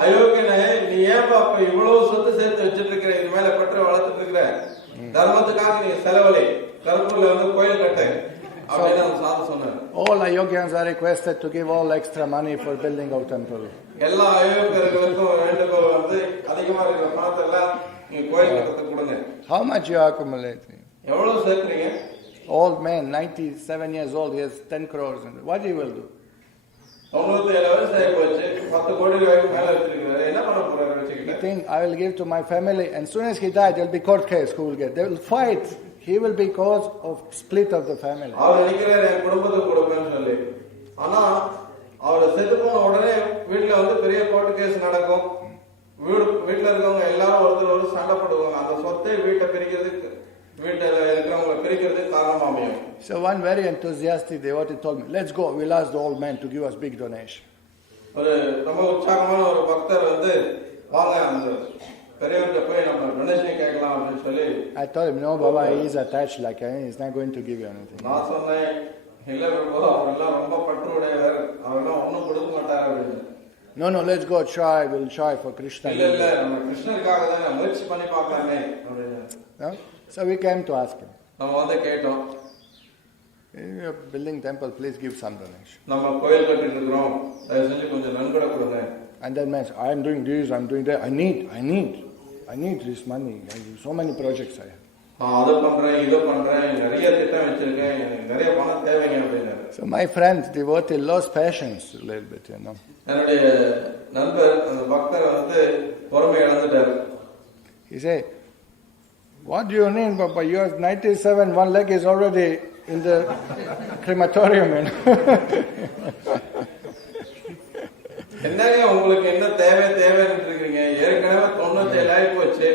அயோக்கியனே நீ ஏன்பா அப்ப இவ்வளவு சொத்து சேர்த்து வச்சிட்டு இருக்கிற, இது மேல பற்று வளர்த்துட்டு இருக்கிற, தர்மத்துக்காக நீ செலவழி, கருப்பூர்ல கோயில் கட்ட அப்படின்னு அந்த சாது சொன்னார். All Ayogyans are requested to give all extra money for building of temple. எல்லா அயோக்கியர்களுக்கும் வேண்டுகோள் அதிகமா இருக்கிற பணத்தை எல்லாம் நீங்க கோயில் கட்டத்துக்கு கொடுங்க. How much you are accumulating? எவ்வளவு சேர்க்கிறீங்க? Old man, 97 years old, he has 10 crores. What he will do? 97 வயசு போச்சு, 10 கோடி ரூபாய்க்கு மேல வச்சிருக்காரு, என்ன பண்ண போறாரு வச்சுக்கிட்டு? He think I will give to my family, and as soon as he died, there will be court case. Who will get? They will fight. He will be cause of split of the family. அவர் நினைக்கிறாரு என் குடும்பத்துக்கு கொடுப்பேன்னு சொல்லி, ஆனா அவர் செத்து போன உடனே வீட்டுல பெரிய கோர்ட் கேஸ் நடக்கும், வீட்டுல இருக்கவங்க எல்லாரும் ஒருத்தர் சண்டை போடுவாங்க, அந்த சொத்தை வீட்டை பிரிக்கிறதுக்கு, வீட்டில் இருக்கிறவங்களை பிரிக்கிறதுக்கு காரணமா அமையும். So one very enthusiastic devotee told me, let's go, we'll ask the old man to give us big donation. ஒரு ரொம்ப உற்சாகமான ஒரு பக்தர் வாங்க அந்த பெரியவர்கிட்ட போய் நம்ம டொனேஷன் கேட்கலாம் அப்படின்னு சொல்லி. I told him, no Baba, he is attached like he's not going to give you anything. நான் சொன்னேன், இல்ல பிரபு, அவரெல்லாம் ரொம்ப பற்று உடையவர், அவரெல்லாம் ஒன்னும் கொடுக்க மாட்டார் அப்படின்னு. No, let's go try, we'll try for Krishna. இல்ல நம்ம கிருஷ்ணருக்காக தான் முயற்சி பண்ணி பார்க்கலாமே அப்படின்னு. So we came to ask him. நம்ம கேட்டோம், you're building temple, please give some donation. நம்ம கோயில் கட்டிட்டு இருக்கோம், தயவு செஞ்சு கொஞ்சம் நன்கொடை கொடுங்க. And then man, I am doing this, I am doing that, I need this money, so many projects I have. அது பண்றேன், இது பண்றேன், நிறைய திட்டம் வச்சிருக்கேன், எனக்கு நிறைய பணம் தேவைங்க அப்படின்னாரு. So my friend devotee lost patience a little bit, என்னுடைய நண்பர் அந்த பக்தர் பொறுமை இழந்துட்டாரு. He said, what do you need, Papa? You are 97, one leg is already in the crematorium. என்னங்க உங்களுக்கு என்ன தேவைன்னு இருக்கீங்க? ஏற்கனவே 97 ஆகி போச்சு,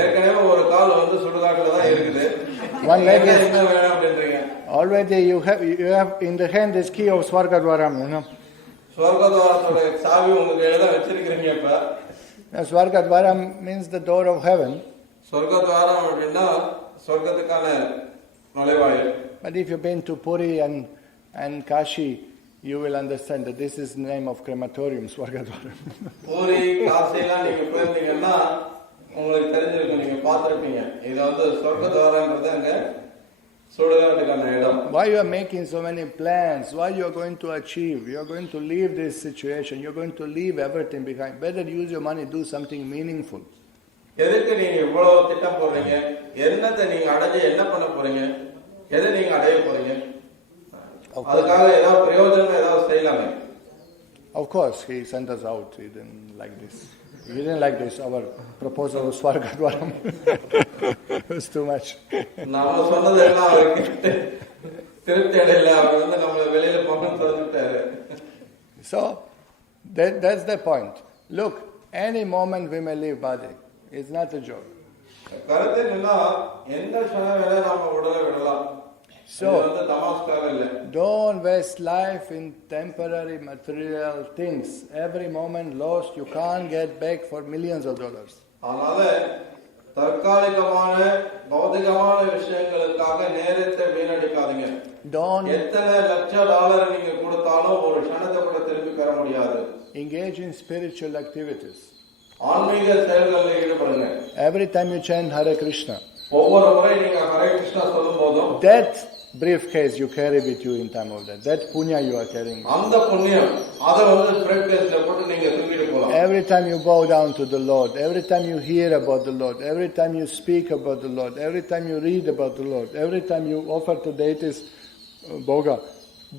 ஏற்கனவே ஒரு கால் சுடுகாட்டுல தான் இருக்குது, one leg is என்ன வேணும் அப்படின்றீங்க? already you have in the hand this key of Swargadwaram, ஸ்வர்கத்வாரத்தோட சாவி உங்க கையில தான் வச்சிருக்கீங்க. இப்ப Swargadwaram means the door of heaven. சொர்க்கத்வாரம் அப்படின்னா சொர்க்கத்துக்கான நுழைவாயில். But if you've been to Puri and Kashi, you will understand that this is the name of crematorium, Swargadwaram. Puri காசிலாம் நீங்க போயிருந்தீங்கன்னா உங்களுக்கு தெரிஞ்சிருக்கும், நீங்க பார்த்திருப்பீங்க. இது சொர்க்கத்வாரம்ன்றது அங்க சுடுகாட்டுக்கான இடம். Why you are making so many plans? Why you are going to achieve? You are going to leave this situation. You are going to leave everything behind. Better use your money, do something meaningful. எதுக்கு நீங்க இவ்வளவு திட்டம் போடுறீங்க? என்னத்தை நீங்க அடைஞ்சு என்ன பண்ண போறீங்க? எதை நீங்க அடைய போறீங்க? அதுக்காக ஏதாவது பிரயோஜனம் ஏதாவது செய்யலாமே. Of course, he sent us out. He didn't like this. He didn't like this. Our proposal was Swargadwaram. It was too much. நாம சொன்னதெல்லாம் அவருக்கு திருப்தி அடையல. அவர் நம்மள வெளியில போகணும்னு சொல்லிட்டாரு. So that's the point. Look, any moment we may leave body. It's not a joke. கருத்து என்னன்னா எந்த க்ஷணம் வேணா நாம உடலை விடலாம். So, வந்து தமாஸ்காக இல்லை. don't waste life in temporary material things. Every moment lost, you can't get back for millions of dollars. அதனால தற்காலிகமான பௌதிகமான விஷயங்களுக்காக நேரத்தை வீணடிக்காதீங்க. Don't எத்தனை லட்சம் டாலர் நீங்க கொடுத்தாலும் ஒரு க்ஷணத்தை கூட திருப்பி பெற முடியாது. engage in spiritual activities. ஆன்மீக செயல்களில் ஈடுபடுங்க. Every time you chant Hare Krishna, ஒவ்வொரு முறை நீங்க ஹரே கிருஷ்ணா சொல்லும் போதும் that briefcase you carry with you in time of death, that punya you are carrying. அந்த புண்ணியம் அதை வந்து பிரேக்ஃபாஸ்ட்ல போட்டு நீங்க தூக்கிட்டு போலாம். Every time you bow down to the Lord, every time you hear about the Lord, every time you speak about the Lord, every time you read about the Lord, every time you offer to deities Bhoga,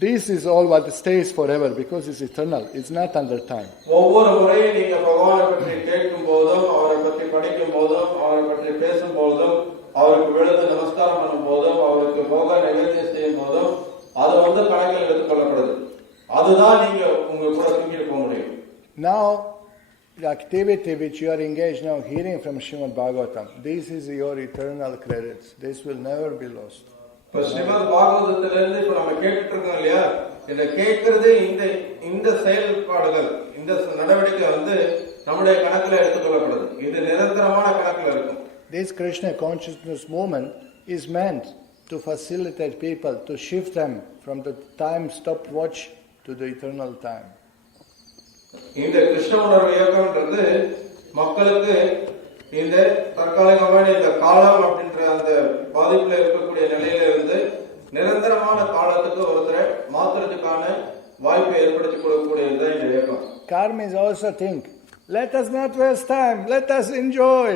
this is all what stays forever because it's eternal. It's not under time. ஒவ்வொரு முறையும் நீங்க பகவானை பற்றி கேட்கும் போதும், அவரை பற்றி படிக்கும் போதும், அவரை பற்றி பேசும் போதும், அவருக்கு விழுந்து நமஸ்காரம் பண்ணும் போதும், அவருக்கு போக நிவேதியம் செய்யும் போதும், அது வந்து கணக்கில் எடுத்துக்கொள்ளப்படுது. அதுதான் நீங்க உங்க கூட தூக்கிட்டு போக முடியும். Now, the activity which you are engaged now, hearing from Srimad Bhagvatam, this is your eternal credits. This will never be lost. இப்ப ஸ்ரீமத் பாகவதத்திலிருந்து இப்ப நம்ம கேட்டுட்டு இருக்கோம் இல்லையா, இதை கேட்கறது இந்த செயல்பாடுகள், இந்த நடவடிக்கை வந்து நம்முடைய கணக்கில் எடுத்துக்கொள்ளப்படுது. இது நிரந்தரமான கணக்கில் இருக்கும். This Krishna consciousness movement is meant to facilitate people, to shift them from the time stopwatch to the eternal time. இந்த கிருஷ்ண உணர்வு இயக்கம்ன்றது மக்களுக்கு இந்த தற்காலிகமான இந்த காலம் அப்படின்ற அந்த பாதிப்புல இருக்கக்கூடிய நிலையில இருந்து நிரந்தரமான காலத்துக்கு ஒருத்தரை மாத்துறதுக்கான வாய்ப்பை ஏற்படுத்தி கொடுக்கக்கூடியது இந்த இயக்கம். Karmis also think, let us not waste time, let us enjoy.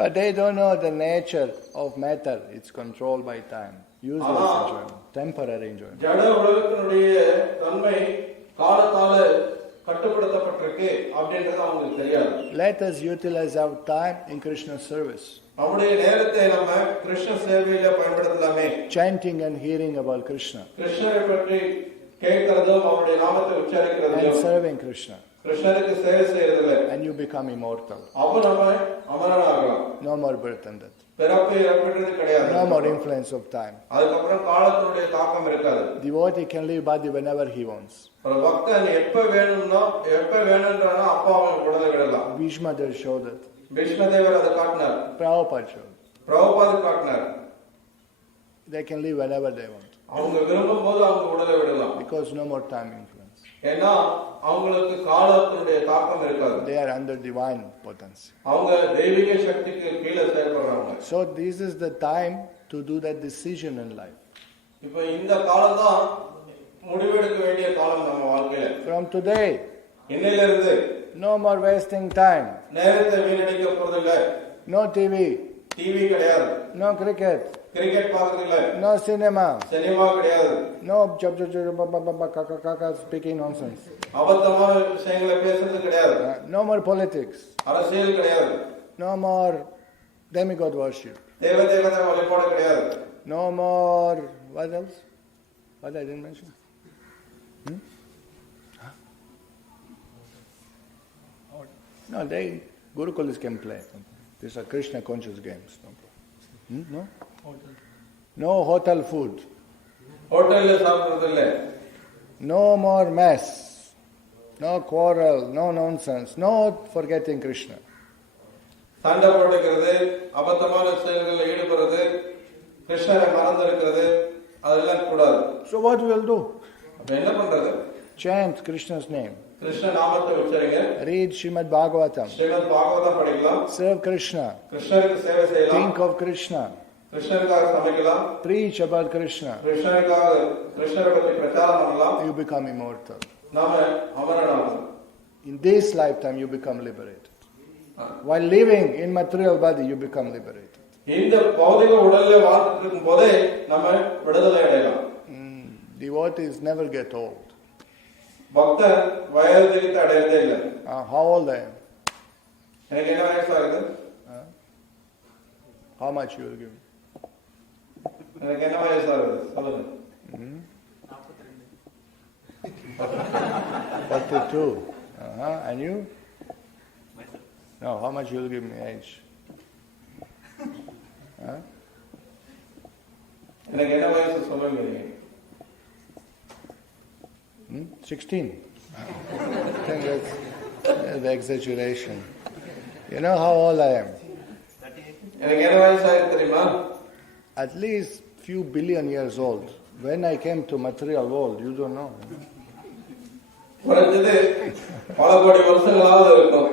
But they don't know the nature of matter. It's controlled by time. Useless enjoyment, temporary enjoyment. ஜட உலகத்தினுடைய தன்மை காலத்தால கட்டுப்படுத்தப்பட்டிருக்கு அப்படின்றது அவங்களுக்கு தெரியாது. Let us utilize our time in Krishna service. நம்முடைய நேரத்தை நம்ம கிருஷ்ண சேவையில பயன்படுத்தலாமே. Chanting and hearing about Krishna. கிருஷ்ணரை பற்றி கேட்கிறதும் அவருடைய நாமத்தை உச்சரிக்கிறதும். And serving Krishna. கிருஷ்ணருக்கு சேவை செய்யறதுல. And you become immortal. அப்ப நம்ம அமரனாகலாம். No more birth and death. பிறப்பு இறப்புன்றது கிடையாது. No more influence of time. அதுக்கப்புறம் காலத்தினுடைய தாக்கம் இருக்காது. Devotee can leave body whenever he wants. ஒரு பக்தன் எப்ப வேணும்ன்றானோ அப்ப அவன் உடலை விடலாம். Bhishma showed that. பீஷ்மதேவர் அதை காட்டினார். Prabhupada showed. பிரபுபாத காட்டினார். They can leave whenever they want. அவங்க விரும்பும் போது அவங்க உடலை விடலாம். Because no more time influence. ஏன்னா அவங்களுக்கு காலத்தினுடைய தாக்கம் இருக்காது. They are under divine potency. அவங்க தெய்வீக சக்திக்கு கீழே செயல்படுறாங்க. So this is the time to do that decision in life. இப்போ இந்த காலம் தான் முடிவெடுக்க வேண்டிய காலம் நம்ம வாழ்க்கையில. From today, இன்னையிலிருந்து no more wasting time. நேரத்தை வீணடிக்க போறதில்ல. No TV. டிவி கிடையாது. No cricket. கிரிக்கெட் பார்க்கறதில்ல. No cinema. சினிமா கிடையாது. No kaka speaking nonsense. அபத்தமான விஷயங்களை பேசுறது கிடையாது. No more politics. அரசியல் கிடையாது. No more demigod worship. தேவதை வழிபாடு கிடையாது. No more, what else? What I didn't mention? No, Gurukulis can play. These are Krishna conscious games. No? No hotel food. ஹோட்டல்ல சாப்பிடுறது இல்ல. No more mess. No quarrel. No nonsense. No forgetting Krishna. சண்டை போட்டுக்கிறது, அபத்தமான செயல்களில் ஈடுபடுறது, கிருஷ்ணரை மறந்து இருக்கிறது, அதெல்லாம் கூடாது. So what we will do? அப்ப என்ன பண்றது? Chant Krishna's name. கிருஷ்ண நாமத்தை உச்சரிங்க. Read Srimad Bhagvatam. ஸ்ரீமத் பாகவதம் படிக்கலாம். Serve Krishna. கிருஷ்ணருக்கு சேவை செய்யலாம். Think of Krishna. கிருஷ்ணருக்காக சமைக்கலாம். Preach about Krishna. கிருஷ்ணரை பற்றி பிரச்சாரம் பண்ணலாம். You become immortal. நாம அமரனாகும். In this lifetime you become liberated. While living in material body you become liberated. இந்த பௌதிக உடல்ல வாழ்ந்துட்டு இருக்கும் போதே நம்ம விடுதலை அடையலாம். Devotees never get old. பக்தர் வயது அடையதே இல்லை. How old I am? எனக்கு என்ன வயசாகுது? How much you will give me? எனக்கு என்ன வயசாகுது சொல்லுங்க. 42. And you? No, how much you will give me age? Huh? எனக்கு என்ன வயசு சொல்லுங்க. 16. I think that's the exaggeration. You know how old I am? எனக்கு என்ன வயசு ஆயிருக்கு தெரியுமா? At least few billion years old. When I came to material world, you don't know. குறைஞ்சது பல கோடி வருஷங்களாவது இருக்கும்.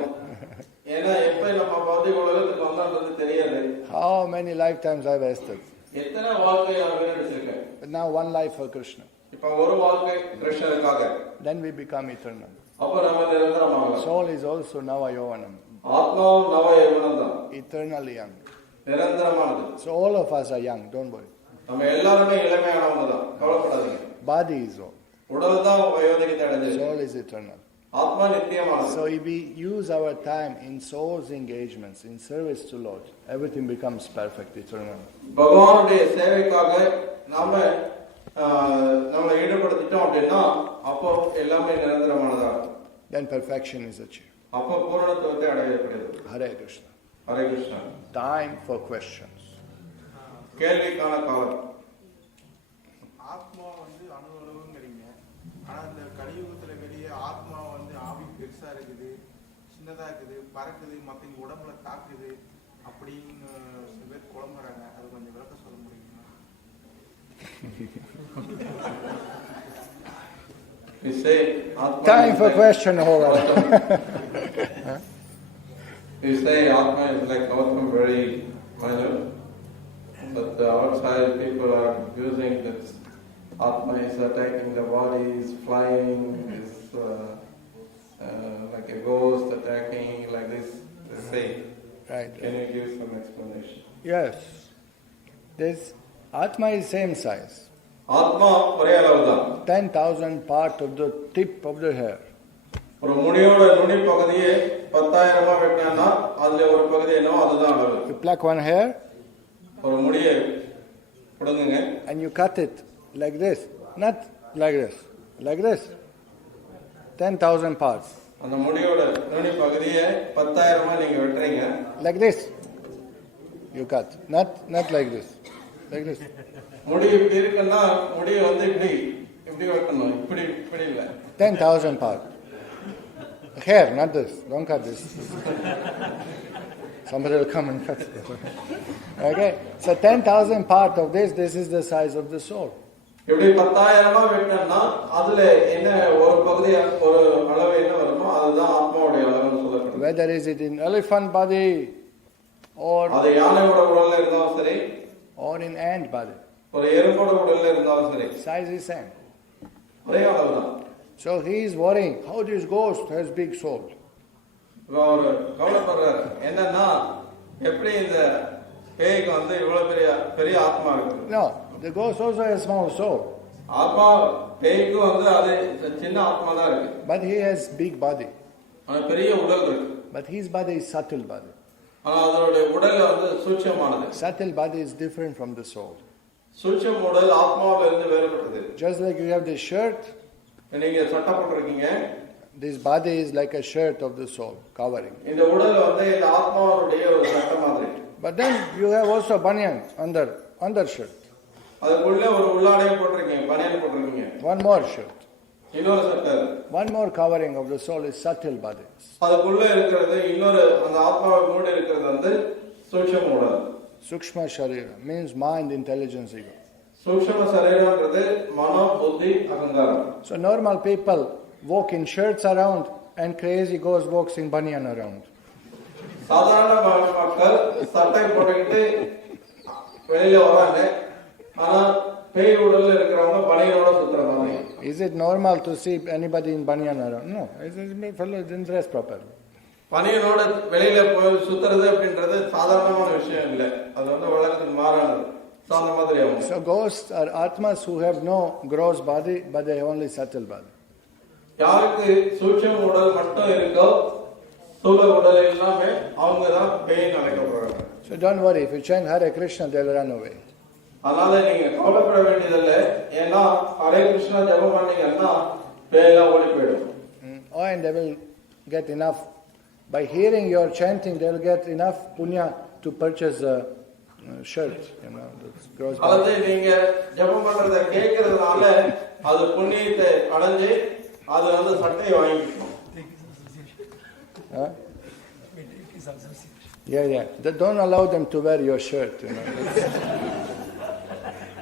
ஏன்னா எப்ப நம்ம பௌதிக உலகத்துக்கு வந்தோம்ன்றது தெரியாது. How many lifetimes I wasted? எத்தனை வாழ்க்கை நான் வீணடிச்சிருக்கேன். But now one life for Krishna. இப்ப ஒரு வாழ்க்கை கிருஷ்ணருக்காக. Then we become eternal. அப்ப நம்ம நிரந்தரமாகலாம். Soul is also Navayovanam. ஆத்மாவும் நவ யௌவனம் தான். Eternally young. நிரந்தரமானது. So all of us are young, don't worry. நம்ம எல்லாருமே இளமையானவங்க தான். கவலைப்படாதீங்க. Body is old. உடல் தான் வயோதிகத்தை அடைஞ்சிருக்கு. Soul is eternal. ஆத்மா நித்தியமானது. So if we use our time in soul's engagements, in service to Lord, everything becomes perfect, eternal. பகவானுடைய சேவைக்காக நாம நம்மளை ஈடுபடுத்திட்டோம் அப்படின்னா அப்போ எல்லாமே நிரந்தரமானதா இருக்கும். Then perfection is achieved. அப்போ பூரணத்துவத்தை அடையப்படுது. Hare Krishna. Hare Krishna. Time for questions. கேள்விக்கான காலம். ஆத்மா வந்து அணுவளவுங்கிறீங்க. ஆனா இந்த கலியுகத்துல வெளியே ஆத்மா வந்து ஆவி பெருசா இருக்குது, சின்னதா இருக்குது, பறக்குது, மத்தவங்க உடம்புல தாக்குது அப்படின்னு சில பேர் குழம்புறாங்க. அது கொஞ்சம் விளக்க சொல்ல முடியுமா? We say Atma Time for question, hold on. We say Atma is like Gautam, very minor, but outside people are using that Atma is attacking the body, is flying, is like a ghost attacking, like this. They say. Right. Can you give some explanation? Yes. This Atma is same size. ஆத்மா ஒரே அளவுதான். 10,000 part of the tip of the hair. ஒரு முடியோட நுனி பகுதியை 10,000 வெட்டினா அதுல ஒரு பகுதி என்னவோ அதுதான் அளவு. You pluck one hair. ஒரு முடியை புடுங்குங்க. And you cut it like this, not like this, like this. 10,000 parts. அந்த முடியோட நுனி பகுதியை 10,000 நீங்க வெட்டுறீங்க. Like this. You cut, not like this, like this. முடி இப்படி இருக்குன்னா முடியை வந்து இப்படி இப்படி வெட்டணும், இப்படி இப்படி இல்ல. 10,000 parts. Hair, not this. Don't cut this. Somebody will come and cut it. Okay? So 10,000 part of this is the size of the soul. இப்படி 10,000 வெட்டனா அதுல என்ன ஒரு பகுதி ஒரு அளவு என்ன வருமோ அதுதான் ஆத்மாவுடைய அளவுன்னு சொல்லப்படுது. Whether is it in elephant body or அது யானையோட உடல்ல இருந்தாலும் சரி or in ant body. ஒரு எறும்போட உடல்ல இருந்தாலும் சரி. Size is same. ஒரே அளவுதான். So he is worrying how this ghost has big soul. ஒரு கவலைப்படுறாரு என்னன்னா எப்படி இந்த பேய்க்கு வந்து இவ்வளவு பெரிய ஆத்மா இருக்கு. No, the ghost also has small soul. ஆத்மா பேய்க்கு வந்து அது சின்ன ஆத்மா தான் இருக்கு. But he has big body. ஆனா பெரிய உடல் இருக்கு. But his body is subtle body. ஆனா அதோட உடல் வந்து சூட்சமானது. Subtle body is different from the soul. சூட்சம் உடல் ஆத்மாவில இருந்து வேறுபட்டது. Just like you have this shirt, நீங்க சட்டை போட்டுருக்கீங்க. this body is like a shirt of the soul, covering. இந்த உடல் வந்து இந்த ஆத்மாவுடைய ஒரு சட்டை மாதிரி. But then you have also banyan under shirt. அதுக்குள்ள ஒரு உள்ளாடையை போட்டுருக்கீங்க, பனியன் போட்டுருக்கீங்க. One more shirt. இன்னொரு சட்டை. One more covering of the soul is subtle body. அதுக்குள்ள இருக்கிறது இன்னொரு அந்த ஆத்மாவை மூடி இருக்கிறது வந்து சூட்சம் உடல். Sukshma Sharira means mind, intelligence, ego. சூட்சம சரீரம்ன்றது மனம், புத்தி, அகங்காரம். So normal people walk in shirts around and crazy ghost walks in banyan around. சாதாரண மக்கள் சட்டை போட்டுக்கிட்டு வெளியில வராங்க. ஆனா பேய் உடல்ல இருக்கிறவங்க பனியனோட சுத்துறாங்க. Is it normal to see anybody in banyan around? No, this fellow isn't dressed properly. பனியனோட வெளியில போய் சுத்துறது அப்படின்றது சாதாரணமான விஷயம் இல்லை. அது வந்து உலகத்துக்கு மாறானது. அந்த மாதிரி ஆகும். So ghosts are atmas who have no gross body, but they have only subtle body. யாருக்கு சூட்சம உடல் மட்டும் இருக்கோ ஸ்தூல உடல் எல்லாமே அவங்க தான் பேய்னு அழைக்கப்படுறாங்க. So don't worry, if you chant Hare Krishna, they'll run away. அதனால நீங்க கவலைப்பட வேண்டியதில்லை. ஏன்னா ஹரே கிருஷ்ணா ஜபம் பண்ணீங்கன்னா பேயெல்லாம் ஓடி போயிடும். Oh, and they will get enough. By hearing your chanting, they will get enough punya to purchase shirt, you know, that grows அல்லது back. நீங்க ஜெபம் பண்றத கேட்கறதுனால அது புண்ணியத்தை அடைஞ்சு அது வந்து சட்டையை வாங்கிக்கணும். Huh? Yeah. Don't allow them to wear your shirt, you know.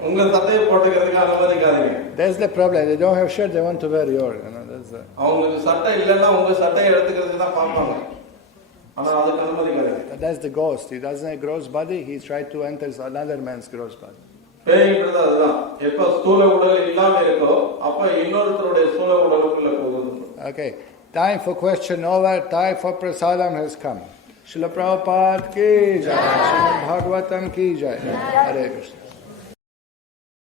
உங்க சட்டையை போட்டுக்கிறதுக்கு அனுமதிக்காதீங்க. That's the problem. They don't have shirt, they want to wear yours, you know. That's அவங்களுக்கு சட்டை இல்லைன்னா உங்க சட்டையை எடுத்துக்கிறதுக்கு தான் பார்ப்பாங்க. ஆனா அதுக்கு அனுமதிக்காதீங்க. That's the ghost. He doesn't have gross body. He tried to enter another man's gross body. பேய்ன்றது அதுதான். எப்ப ஸ்தூல உடல் இல்லாம இருக்கோ அப்ப இன்னொருத்தருடைய ஸ்தூல உடலுக்குள்ள போகுது. Okay. Time for question over. Time for prasadam has come. Srila Prabhupada ki jai. Srimad Bhagvatam ki jai. Hare Krishna.